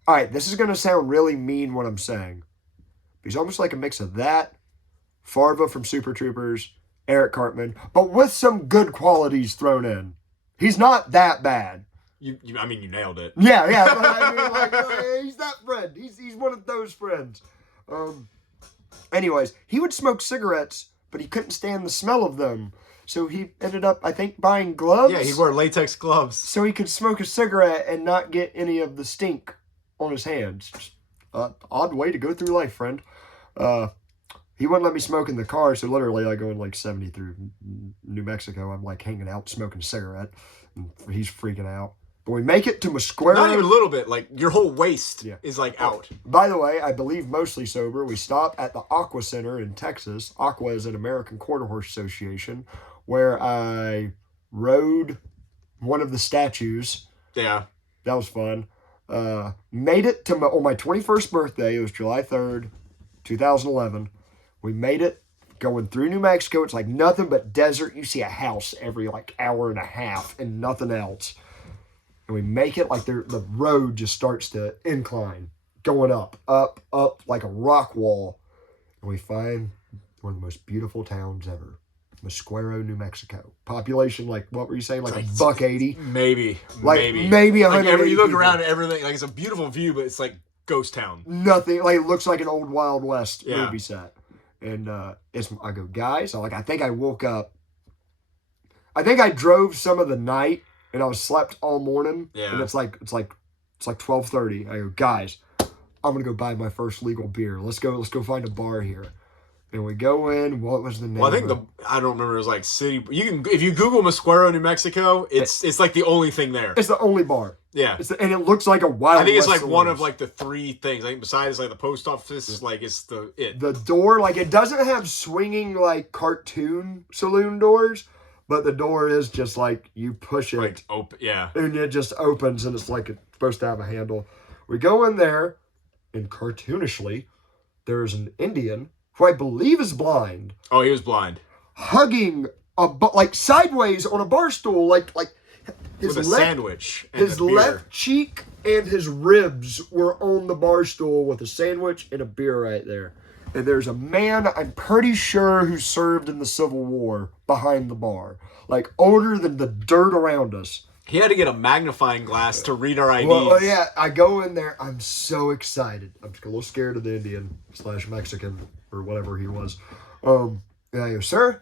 right, this is going to sound really mean what I'm saying. He's almost like a mix of that, Farva from Super Troopers, Eric Cartman, but with some good qualities thrown in. He's not that bad. You nailed it. Yeah. But I mean, he's that friend. He's one of those friends. Anyways, he would smoke cigarettes, but he couldn't stand the smell of them. So he ended up, I think, buying gloves. Yeah, he wore latex gloves. So he could smoke a cigarette and not get any of the stink on his hands. Just, odd way to go through life, friend. He wouldn't let me smoke in the car, so literally I go in like 70 through New Mexico. I'm like hanging out, smoking a cigarette, and he's freaking out. But we make it to Mosquero. Not even a little bit. Like, your whole waist is, like, out. By the way, I believe mostly sober. We stop at the Aqua Center in Texas. Aqua is an American Quarter Horse Association, where I rode one of the statues. Yeah. That was fun. Made it to on my 21st birthday. It was July 3rd, 2011. We made it going through New Mexico. It's like nothing but desert. You see a house every like hour and a half and nothing else. And we make it like the road just starts to incline, going up, like a rock wall. And we find one of the most beautiful towns ever. Mosquero, New Mexico. Population, like, what were you saying? Like $180? Maybe. Like, maybe 180 like you look people. around at everything, like, it's a beautiful view, but it's like ghost town. Nothing. Like, it looks like an old Wild West movie set. And I go, guys, I think I woke up. I think I drove some of the night, and I was slept all morning. Yeah. And it's like 12:30. I go, guys, I'm gonna go buy my first legal beer. Let's go find a bar here. And we go in. What was the name? Well, I think I don't remember. It was like city. You can, if you Google Mosquero, New Mexico, it's like the only thing there. It's the only bar. Yeah. And it looks like a Wild West. I think it's like saloon. one of like the three things. I think besides like the post office, like it's the door. Like, it doesn't have swinging like cartoon saloon doors, but the door is just like you push it, like open. Yeah. and it just opens, and it's like it's supposed to have a handle. We go in there, and cartoonishly, there's an Indian who I believe is blind. Oh, he was blind. Hugging like sideways on a bar stool, like his With a sandwich. And his a beer. left cheek and his ribs were on the bar stool with a sandwich and a beer right there. And there's a man, I'm pretty sure, who served in the Civil War behind the bar. Like, older than the dirt around us. He had to get a magnifying glass to read our IDs. Well, yeah, I go in there. I'm so excited. I'm a little scared of the Indian / Mexican or whatever he was. And I go, sir,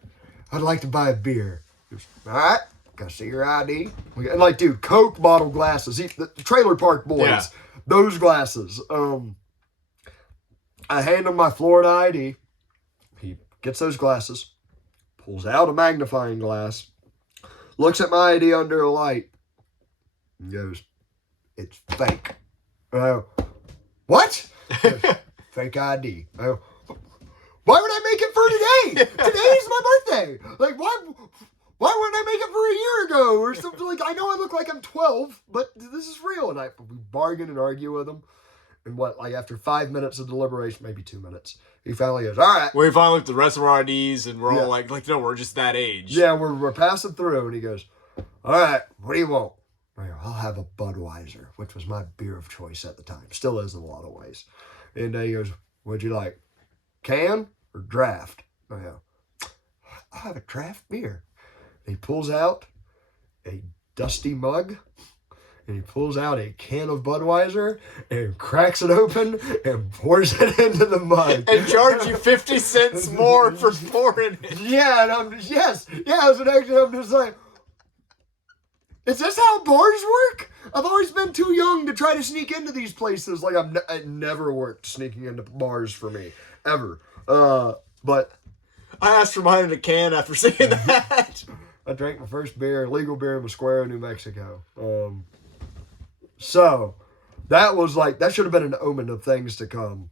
I'd like to buy a beer. He goes, all right, can I see your ID? And like, dude, Coke bottle glasses. The Trailer Park Boys. Yeah. Those glasses. I hand him my Florida ID. He gets those glasses, pulls out a magnifying glass, looks at my ID under a light, and goes, it's fake. And I go, what? He goes, fake ID. I go, why would I make it for today? Today is my birthday. Like, why wouldn't I make it for a year ago or something? Like, I know I look like I'm 12, but this is real. And we bargain and argue with him. And after 5 minutes of deliberation, maybe 2 minutes, he finally goes, all right. We finally looked at the rest of our IDs, and we're all like, no, we're just that age. Yeah, we're passing through, and he goes, all right, what do you want? I go, I'll have a Budweiser, which was my beer of choice at the time. Still is in a lot of ways. And he goes, what'd you like, can or draft? I go, I'll have a draft beer. And he pulls out a dusty mug, and he pulls out a can of Budweiser and cracks it open and pours it into the mug. And charge you 50 cents more for pouring it. Yeah, and as an extra, I'm just like, is this how bars work? I've always been too young to try to sneak into these places. Like, it never worked sneaking into bars for me, ever. But I asked for mine in a can after seeing that. I drank my first legal beer in Mosquero, New Mexico. So that should have been an omen of things to come.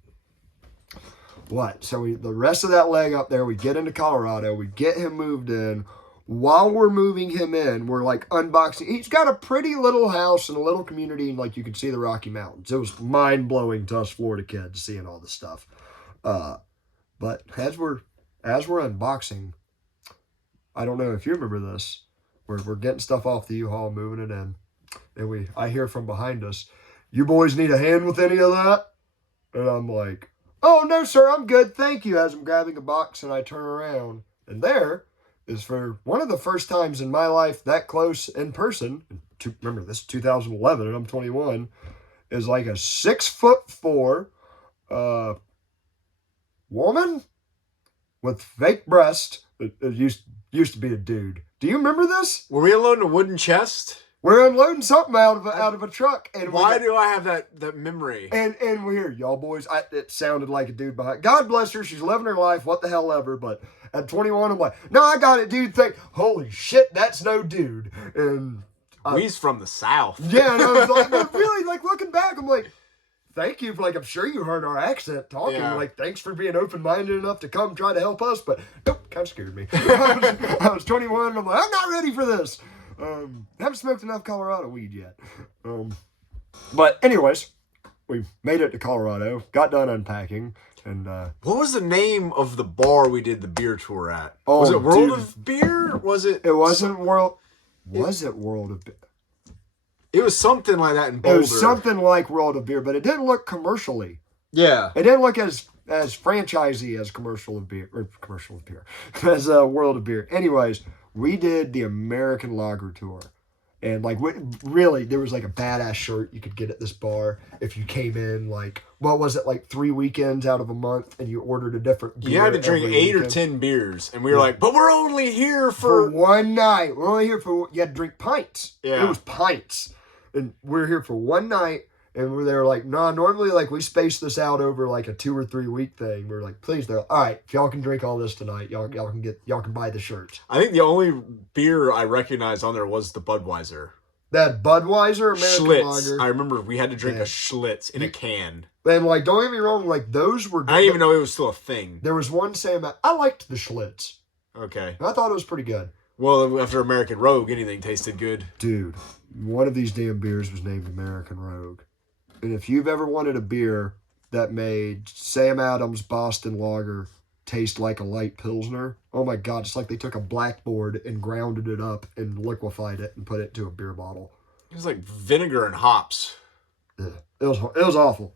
What? So the rest of that leg up there, we get into Colorado, we get him moved in. While we're moving him in, we're like unboxing. He's got a pretty little house and a little community, and like you can see the Rocky Mountains. It was mind blowing to us Florida kids seeing all this stuff. But as we're unboxing, I don't know if you remember this. We're getting stuff off the U-Haul, moving it in. And I hear from behind us, you boys need a hand with any of that? And I'm like, oh, no, sir, I'm good, thank you, as I'm grabbing a box and I turn around. And there is, for one of the first times in my life that close in person, remember, this is 2011 and I'm 21, is like a 6'4" woman with fake breast It used to be a dude. Do you remember this? Were we unloading a wooden chest? We're unloading something out of a truck, and why do I have that memory? And we hear y'all boys. It sounded like a dude behind. God bless her, she's living her life. What the hell ever. But at 21, I'm like, no, I got it, dude. Holy shit, that's no dude. And he's from the South. Yeah, and I was like, but really, like looking back, I'm like, thank you for I'm sure you heard our accent talking. Yeah. Like, thanks for being open-minded enough to come try to help us. But nope, kind of scared me. I was 21, and I'm like, I'm not ready for this. Haven't smoked enough Colorado weed yet. But anyways, we made it to Colorado, got done unpacking, and what was the name of the bar we did the beer tour at? Oh, was it World dude. of Beer? Was it? It wasn't World. Was it World of Beer? It was something like that in Boulder. It was something like World of Beer, but it didn't look commercially. Yeah. It didn't look as franchisey as commercial of beer as World of Beer. Anyways, we did the American Lager tour, and really there was like a badass shirt you could get at this bar if you came in what was it, 3 weekends out of a month, and you ordered a different beer. You had to drink 8 or 10 beers, and we were like, but we're only here for one night. We're only here for you had to drink pints. Yeah, it was pints, and we're here for one night. And they were like, nah, normally, we space this out over, a 2 or 3 week thing. We're like, please, they're like, all right, if y'all can drink all this tonight, y'all can buy the shirts. I think the only beer I recognized on there was the Budweiser. That Budweiser American Schlitz. Lager. I remember we had to drink a Schlitz in a can. And, don't get me wrong, those were... I didn't even know it was still a thing. There was one saying that I liked the Schlitz. Okay. I thought it was pretty good. Well, after American Rogue, anything tasted good. Dude, one of these damn beers was named American Rogue. And if you've ever wanted a beer that made Sam Adams Boston Lager taste like a light Pilsner, oh my God, it's like they took a blackboard and grounded it up and liquefied it and put it into a beer bottle. It was like vinegar and hops. Yeah, it was awful.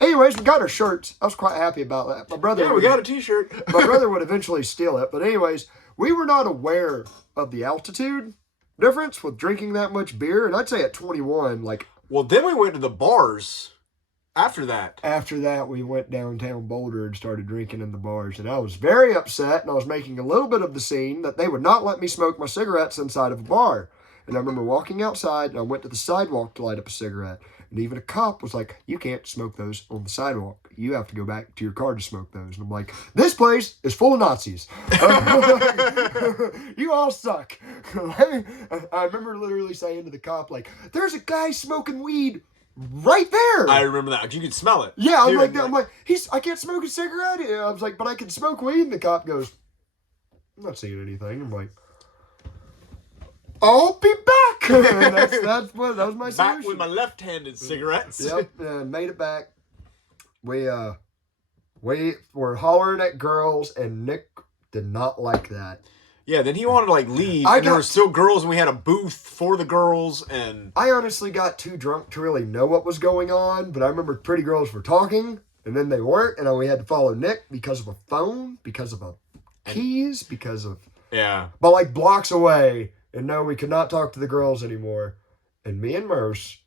Anyways, we got our shirts. I was quite happy about that. My brother... Yeah, we got a t-shirt. My brother would eventually steal it. But anyways, we were not aware of the altitude difference with drinking that much beer. And I'd say at 21, Well, then we went to the bars after that. After that, we went downtown Boulder and started drinking in the bars. And I was very upset, and I was making a little bit of the scene that they would not let me smoke my cigarettes inside of a bar. And I remember walking outside, and I went to the sidewalk to light up a cigarette. And even a cop was like, you can't smoke those on the sidewalk. You have to go back to your car to smoke those. And I'm like, this place is full of Nazis. You all suck. I remember literally saying to the cop, there's a guy smoking weed right there. I remember that. You could smell it. Yeah, I'm like, I can't smoke a cigarette. I was like, but I can smoke weed. And the cop goes, I'm not seeing anything. I'm like, I'll be back. that was my solution. Back with my left-handed cigarettes. Yep, made it back. We were hollering at girls, and Nick did not like that. Yeah, then he wanted to leave, and there were still girls, and we had a booth for the girls, and... I honestly got too drunk to really know what was going on, but I remember pretty girls were talking, and then they weren't, and we had to follow Nick because of a phone, because of keys, because of... Yeah. But blocks away... And no, we could not talk to the girls anymore. And me and Merce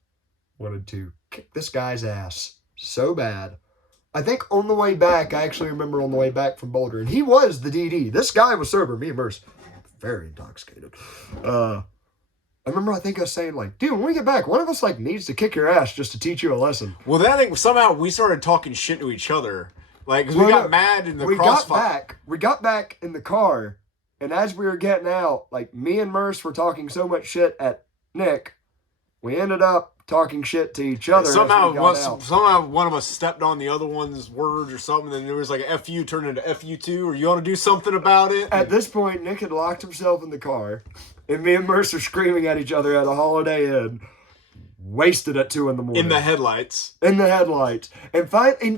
wanted to kick this guy's ass so bad. I think on the way back, I actually remember on the way back from Boulder, and he was the DD. This guy was sober. Me and Merce, very intoxicated. I remember I was saying, dude, when we get back, one of us, needs to kick your ass just to teach you a lesson. Well, then I think somehow we started talking shit to each other. Because we got mad in the crossfire. We got back in the car. And as we were getting out, me and Merce were talking so much shit at Nick, we ended up talking shit to each other. Somehow one of us stepped on the other one's words or something, and there was a FU turned into FU2, or you want to do something about it? At this point, Nick had locked himself in the car, and me and Merce are screaming at each other at a Holiday Inn, wasted at 2 a.m. In the headlights. And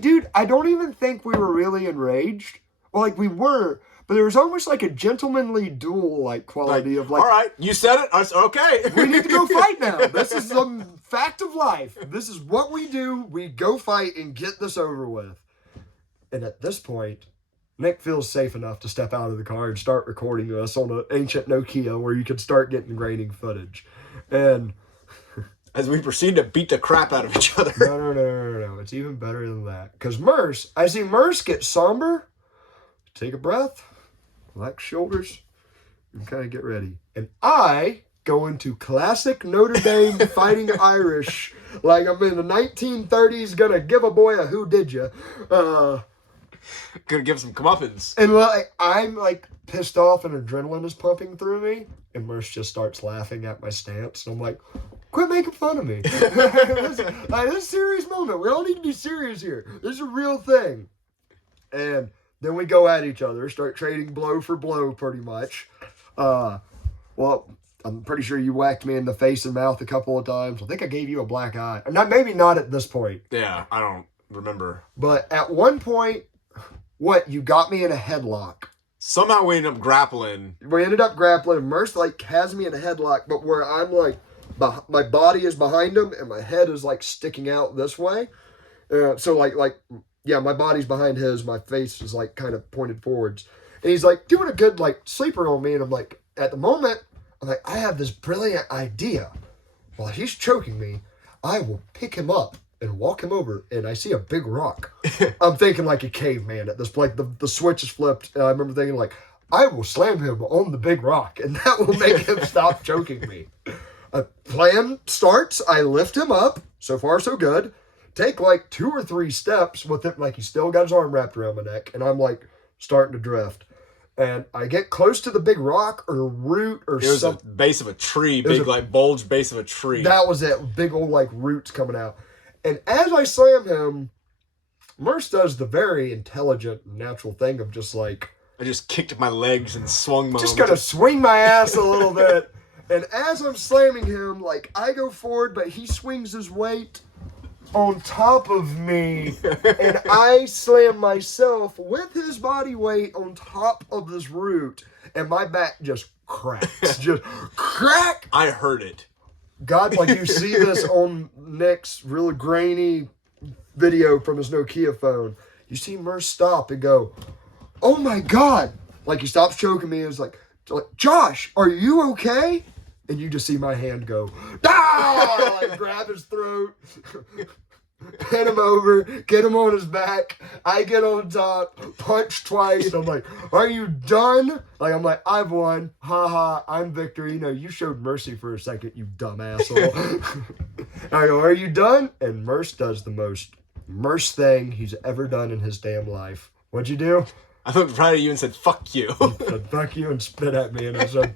dude, I don't even think we were really enraged. Well, we were... But there was almost a gentlemanly duel quality of all right, you said it. Okay. We need to go fight now. This is a fact of life. This is what we do. We go fight and get this over with. And at this point, Nick feels safe enough to step out of the car and start recording us on an ancient Nokia where you could start getting graining footage. And as we proceed to beat the crap out of each other. No. It's even better than that. Because I see Merce get somber. Take a breath. relax shoulders, and kind of get ready. And I go into classic Notre Dame Fighting Irish, like I'm in the 1930s, gonna give a boy a who did ya. Gonna give some comeuppance. And like I'm like pissed off and adrenaline is pumping through me, and Merce just starts laughing at my stance, and I'm like, quit making fun of me. This is a serious moment. We all need to be serious here. This is a real thing. And then we go at each other, start trading blow for blow pretty much. Well, I'm pretty sure you whacked me in the face and mouth a couple of times. I think I gave you a black eye. Maybe not at this point. Yeah, I don't remember. But at one point, you got me in a headlock. Somehow we ended up grappling. We ended up grappling. Merce like has me in a headlock, but where I'm like, my body is behind him and my head is like sticking out this way. So my body's behind his. My face is like kind of pointed forwards. And he's like doing a good like sleeper on me. And I'm like, at the moment, I'm like, I have this brilliant idea. While he's choking me, I will pick him up and walk him over, and I see a big rock. I'm thinking like a caveman at this point. The switch is flipped, and I remember thinking like, I will slam him on the big rock, and that will make him stop choking me. Plan starts. I lift him up. So far, so good. Take like 2 or 3 steps with it, like he's still got his arm wrapped around my neck, and I'm like starting to drift. And I get close to the big rock or root or something. It was a base of a tree, bulge base of a tree. That was it, big old like roots coming out. And as I slam him, Merce does the very intelligent, natural thing of just like... I just kicked my legs and swung my... Just gonna swing my ass a little bit. And as I'm slamming him, like I go forward, but he swings his weight on top of me, and I slam myself with his body weight on top of this root, and my back just cracks. Just crack! I heard it. God, like you see this on Nick's really grainy video from his Nokia phone. You see Merce stop and go, oh my God. Like he stops choking me and is like, Josh, are you okay? And you just see my hand go, ah! Like grab his throat. Pin him over, get him on his back. I get on top, punch twice. I'm like, are you done? Like, I'm like, I've won. Ha ha, I'm victor. You know, you showed mercy for a second, you dumb asshole. I go, are you done? And Merce does the most Merce thing he's ever done in his damn life. What'd you do? I looked right at you and said, fuck you. He said, fuck you, and spit at me. And I said,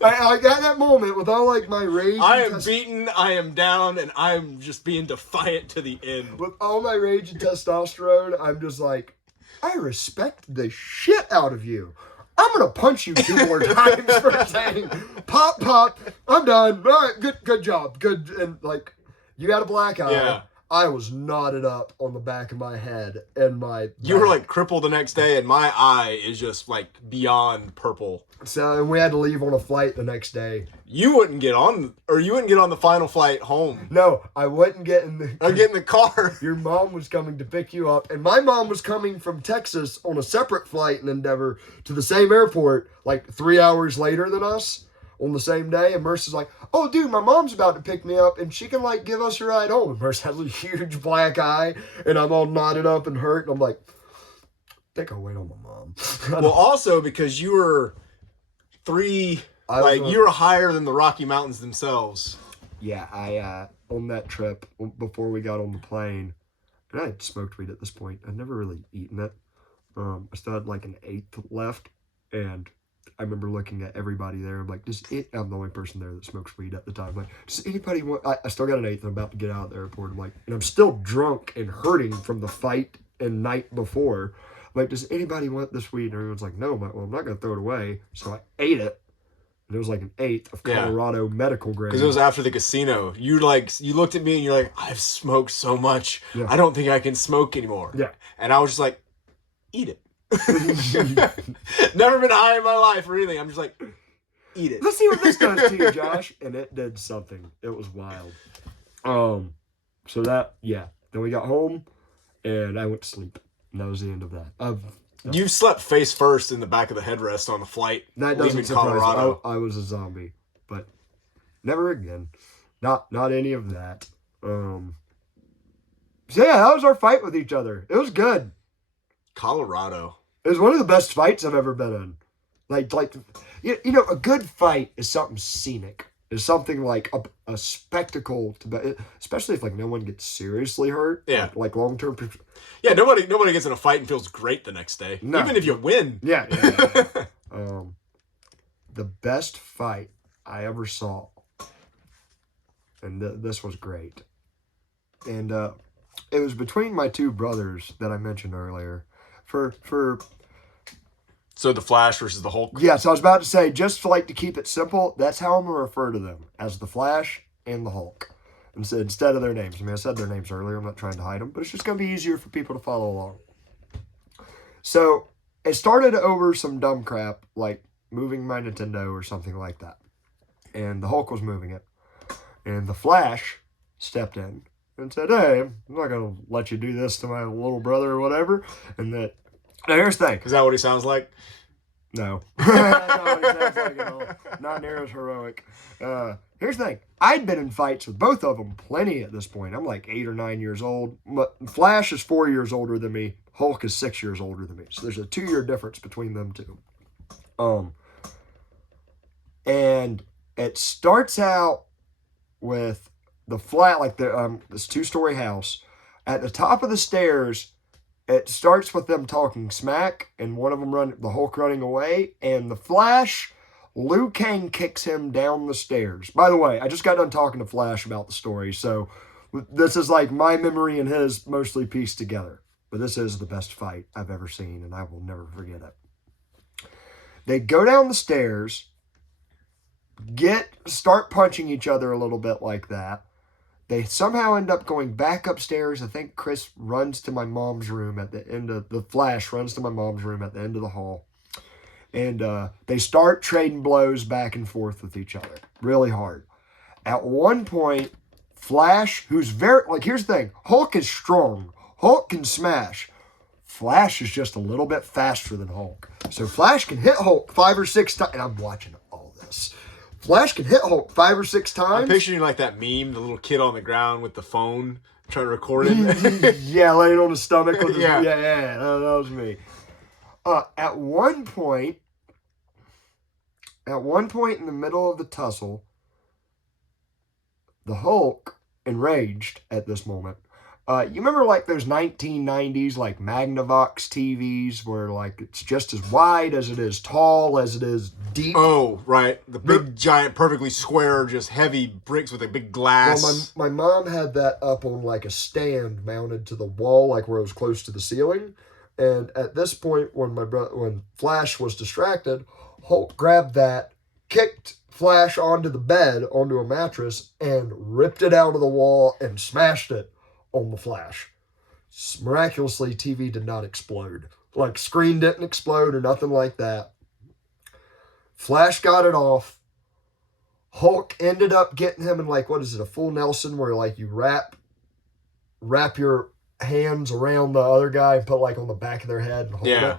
I got that moment with all like my rage. I am beaten, I am down, and I'm just being defiant to the end. With all my rage and testosterone, I'm just like, I respect the shit out of you. I'm going to punch you 2 more times for saying, pop, pop, I'm done. All right, good job. Good. And like, you got a black eye. Yeah. I was knotted up on the back of my head and my back. You were like crippled the next day, and my eye is just like beyond purple. So, and we had to leave on a flight the next day. You wouldn't get on the final flight home. No, I wouldn't get in the... I'd get in the car. Your mom was coming to pick you up, and my mom was coming from Texas on a separate flight in Endeavor to the same airport, like 3 hours later than us. On the same day, and Merce is like, oh dude, my mom's about to pick me up and she can like give us a ride home. And Merce has a huge black eye and I'm all knotted up and hurt, and I'm like, I think I'll wait on my mom. Well, also because you were you were higher than the Rocky Mountains themselves. Yeah, I on that trip before we got on the plane, and I had smoked weed at this point. I'd never really eaten it. I still had like an 1/8 left, and I remember looking at everybody there. I'm like, I'm the only person there that smokes weed at the time. I'm like, does anybody want... I still got an 1/8 and I'm about to get out of the airport. I'm like, and I'm still drunk and hurting from the fight and night before. I'm like, does anybody want this weed? And everyone's like, no. I'm like, well, I'm not going to throw it away. So I ate it. And it was like an 1/8 of Colorado medical grade. Because it was after the casino. You looked at me and you're like, I've smoked so much. Yeah. I don't think I can smoke anymore. Yeah. And I was just like, eat it. Never been high in my life or anything. I'm just like, eat it. Let's see what this does to you, Josh. And it did something. It was wild. So that, yeah. Then we got home and I went to sleep. And that was the end of that. You slept face first in the back of the headrest on the flight leaving Colorado. I was a zombie, but never again. Not any of that. So yeah, that was our fight with each other. It was good. Colorado. It was one of the best fights I've ever been in. Like a good fight is something scenic. It's something like a spectacle to be, especially if like no one gets seriously hurt. Yeah. Like long term. Yeah, nobody gets in a fight and feels great the next day. No. Even if you win. Yeah. The best fight I ever saw, and this was great, and it was between my two brothers that I mentioned earlier. So the Flash versus the Hulk? Yes, I was about to say, just to keep it simple, that's how I'm going to refer to them, as the Flash and the Hulk. Instead of their names. I mean, I said their names earlier. I'm not trying to hide them, but it's just going to be easier for people to follow along. So, it started over some dumb crap, like moving my Nintendo or something like that. And the Hulk was moving it. And the Flash stepped in and said, hey, I'm not going to let you do this to my little brother or whatever. And that... Now, here's the thing. Is that what he sounds like? No. No, it sounds like it all. Not near as heroic. Here's the thing. I'd been in fights with both of them plenty at this point. I'm like 8 or 9 years old. Flash is 4 years older than me. Hulk is 6 years older than me. So there's a 2-year difference between them two. And it starts out with the flat, like this 2-story house. At the top of the stairs, it starts with them talking smack, and one of them the Hulk running away, and the Flash, Liu Kang kicks him down the stairs. By the way, I just got done talking to Flash about the story, so this is like my memory and his mostly pieced together. But this is the best fight I've ever seen, and I will never forget it. They go down the stairs, start punching each other a little bit like that. They somehow end up going back upstairs. I think Chris runs to my mom's room at the end of... The Flash runs to my mom's room at the end of the hall. And they start trading blows back and forth with each other. Really hard. At one point, Flash, who's very... here's the thing. Hulk is strong. Hulk can smash. Flash is just a little bit faster than Hulk. So Flash can hit Hulk 5 or 6 times. And I'm watching all this. Flash can hit Hulk 5 or 6 times. I'm picturing like that meme, the little kid on the ground with the phone trying to record it. Yeah, laying on his stomach with his... Yeah. Yeah, that was me. At one point in the middle of the tussle, the Hulk, enraged at this moment, you remember like those 1990s like Magnavox TVs where like it's just as wide as it is tall, as it is deep? Oh, right. The big, giant, perfectly square, just heavy bricks with a big glass. Well, my mom had that up on like a stand mounted to the wall, like where it was close to the ceiling. And at this point, when Flash was distracted, Hulk grabbed that, kicked Flash onto the bed, onto a mattress, and ripped it out of the wall and smashed it on the Flash. Miraculously, TV did not explode. Like, screen didn't explode or nothing like that. Flash got it off. Hulk ended up getting him in, like, what is it, a full Nelson, where, like, you wrap your hands around the other guy and put, like, on the back of their head and hold it.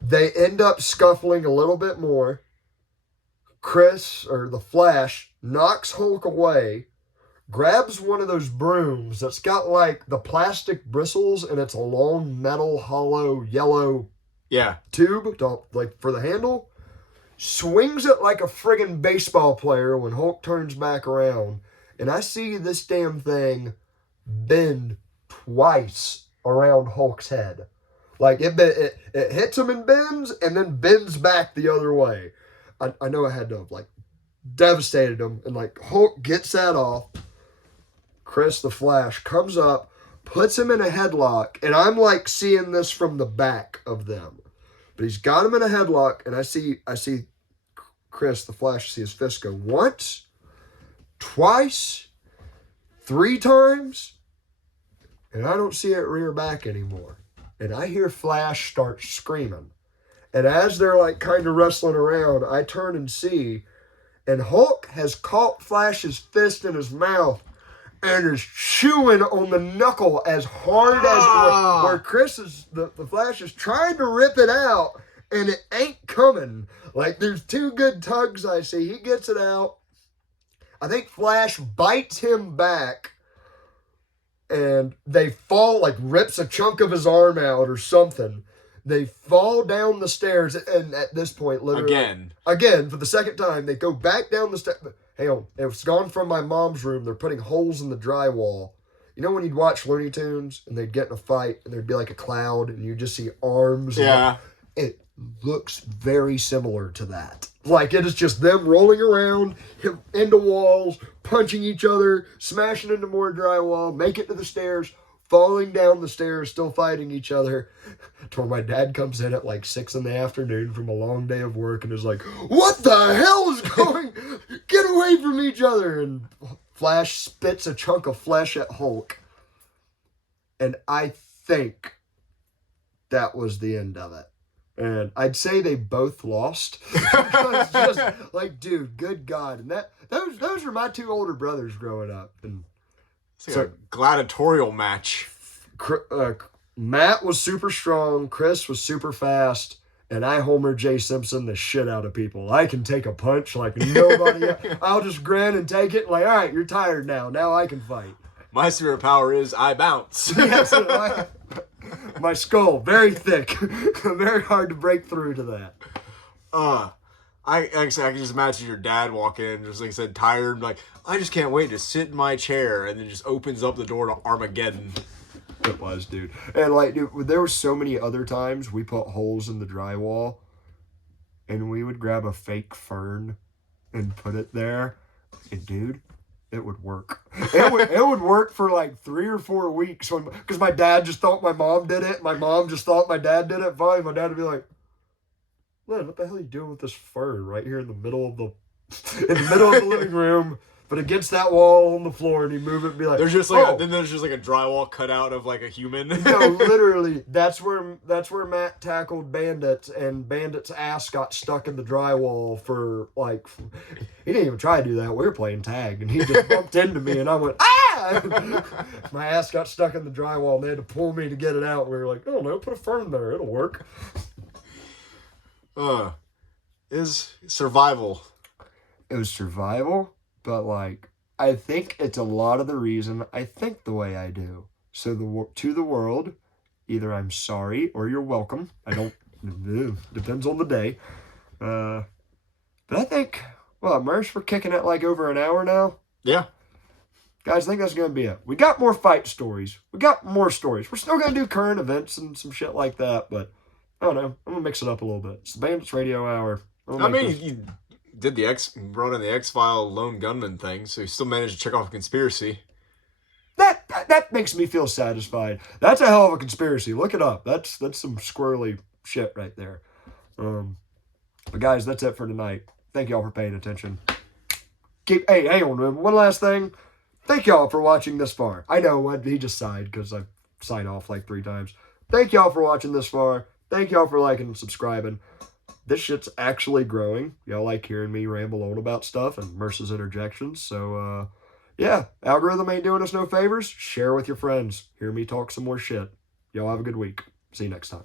They end up scuffling a little bit more. Chris, or the Flash, knocks Hulk away, grabs one of those brooms that's got like the plastic bristles and it's a long metal hollow yellow tube like for the handle, swings it like a friggin' baseball player when Hulk turns back around, and I see this damn thing bend twice around Hulk's head. Like it hits him and bends and then bends back the other way. I know I had to have like devastated him, and like Hulk gets that off. Chris the Flash comes up, puts him in a headlock, and I'm like seeing this from the back of them. But he's got him in a headlock, and I see Chris the Flash, see his fist go once, twice, 3 times, and I don't see it rear back anymore. And I hear Flash start screaming. And as they're like kind of wrestling around, I turn and see, and Hulk has caught Flash's fist in his mouth and is chewing on the knuckle as hard as where Chris is, the Flash is trying to rip it out, and it ain't coming. Like, there's 2 good tugs I see. He gets it out. I think Flash bites him back. and they fall, like rips a chunk of his arm out or something. They fall down the stairs, and at this point, literally again for the second time, they go back down the stairs. Hang on, it's gone from my mom's room. They're putting holes in the drywall. You know when you'd watch Looney Tunes and they'd get in a fight and there'd be like a cloud and you just see arms? Yeah. It looks very similar to that. Like it is just them rolling around into walls, punching each other, smashing into more drywall, make it to the stairs, falling down the stairs, still fighting each other. To where my dad comes in at like 6 p.m. from a long day of work and is like, "What the hell is going? Get away from each other!" And Flash spits a chunk of flesh at Hulk. And I think that was the end of it. And I'd say they both lost. Because just like, dude, good God. And those were my 2 older brothers growing up. And it's like a gladiatorial match. Matt was super strong, Chris was super fast, and I Homer J. Simpson the shit out of people. I can take a punch like nobody else. I'll just grin and take it like, all right, you're tired now. Now I can fight. My superpower is I bounce. Yes, my skull, very thick. Very hard to break through to that. I can just imagine your dad walk in, just like I said, tired, like, I just can't wait to sit in my chair, and then just opens up the door to Armageddon. It was, dude. And like, dude, there were so many other times we put holes in the drywall and we would grab a fake fern and put it there. And dude, it would work. It would work for like 3 or 4 weeks because my dad just thought my mom did it. My mom just thought my dad did it. Fine, my dad would be like, "Len, what the hell are you doing with this fern right here in the middle of the living room?" But against that wall on the floor, and you move it and be like, there's just like then there's just like a drywall cutout of like a human. No, literally, that's where Matt tackled Bandit, and Bandit's ass got stuck in the drywall for like, he didn't even try to do that. We were playing tag, and he just bumped into me, and I went, "Ah!" My ass got stuck in the drywall, and they had to pull me to get it out. We were like, "Oh no, put a fern there, it'll work." Is survival. It was survival. But, like, I think it's a lot of the reason I think the way I do. So, to the world, either I'm sorry or you're welcome. I don't, depends on the day. But I think, well, Mersh, we're kicking it like over an hour now. Yeah. Guys, I think that's going to be it. We got more fight stories. We got more stories. We're still going to do current events and some shit like that. But, I don't know. I'm going to mix it up a little bit. It's the Bandits Radio Hour. I mean, you did brought in the X-File lone gunman thing, so you still managed to check off a conspiracy. That makes me feel satisfied. That's a hell of a conspiracy. Look it up. That's some squirrely shit right there. But guys, that's it for tonight. Thank y'all for paying attention. Hey, hang on. One last thing. Thank y'all for watching this far. I know he just sighed because I signed off like 3 times. Thank y'all for watching this far. Thank y'all for liking and subscribing. This shit's actually growing. Y'all like hearing me ramble on about stuff and Merce's interjections. So, yeah, algorithm ain't doing us no favors. Share with your friends. Hear me talk some more shit. Y'all have a good week. See you next time.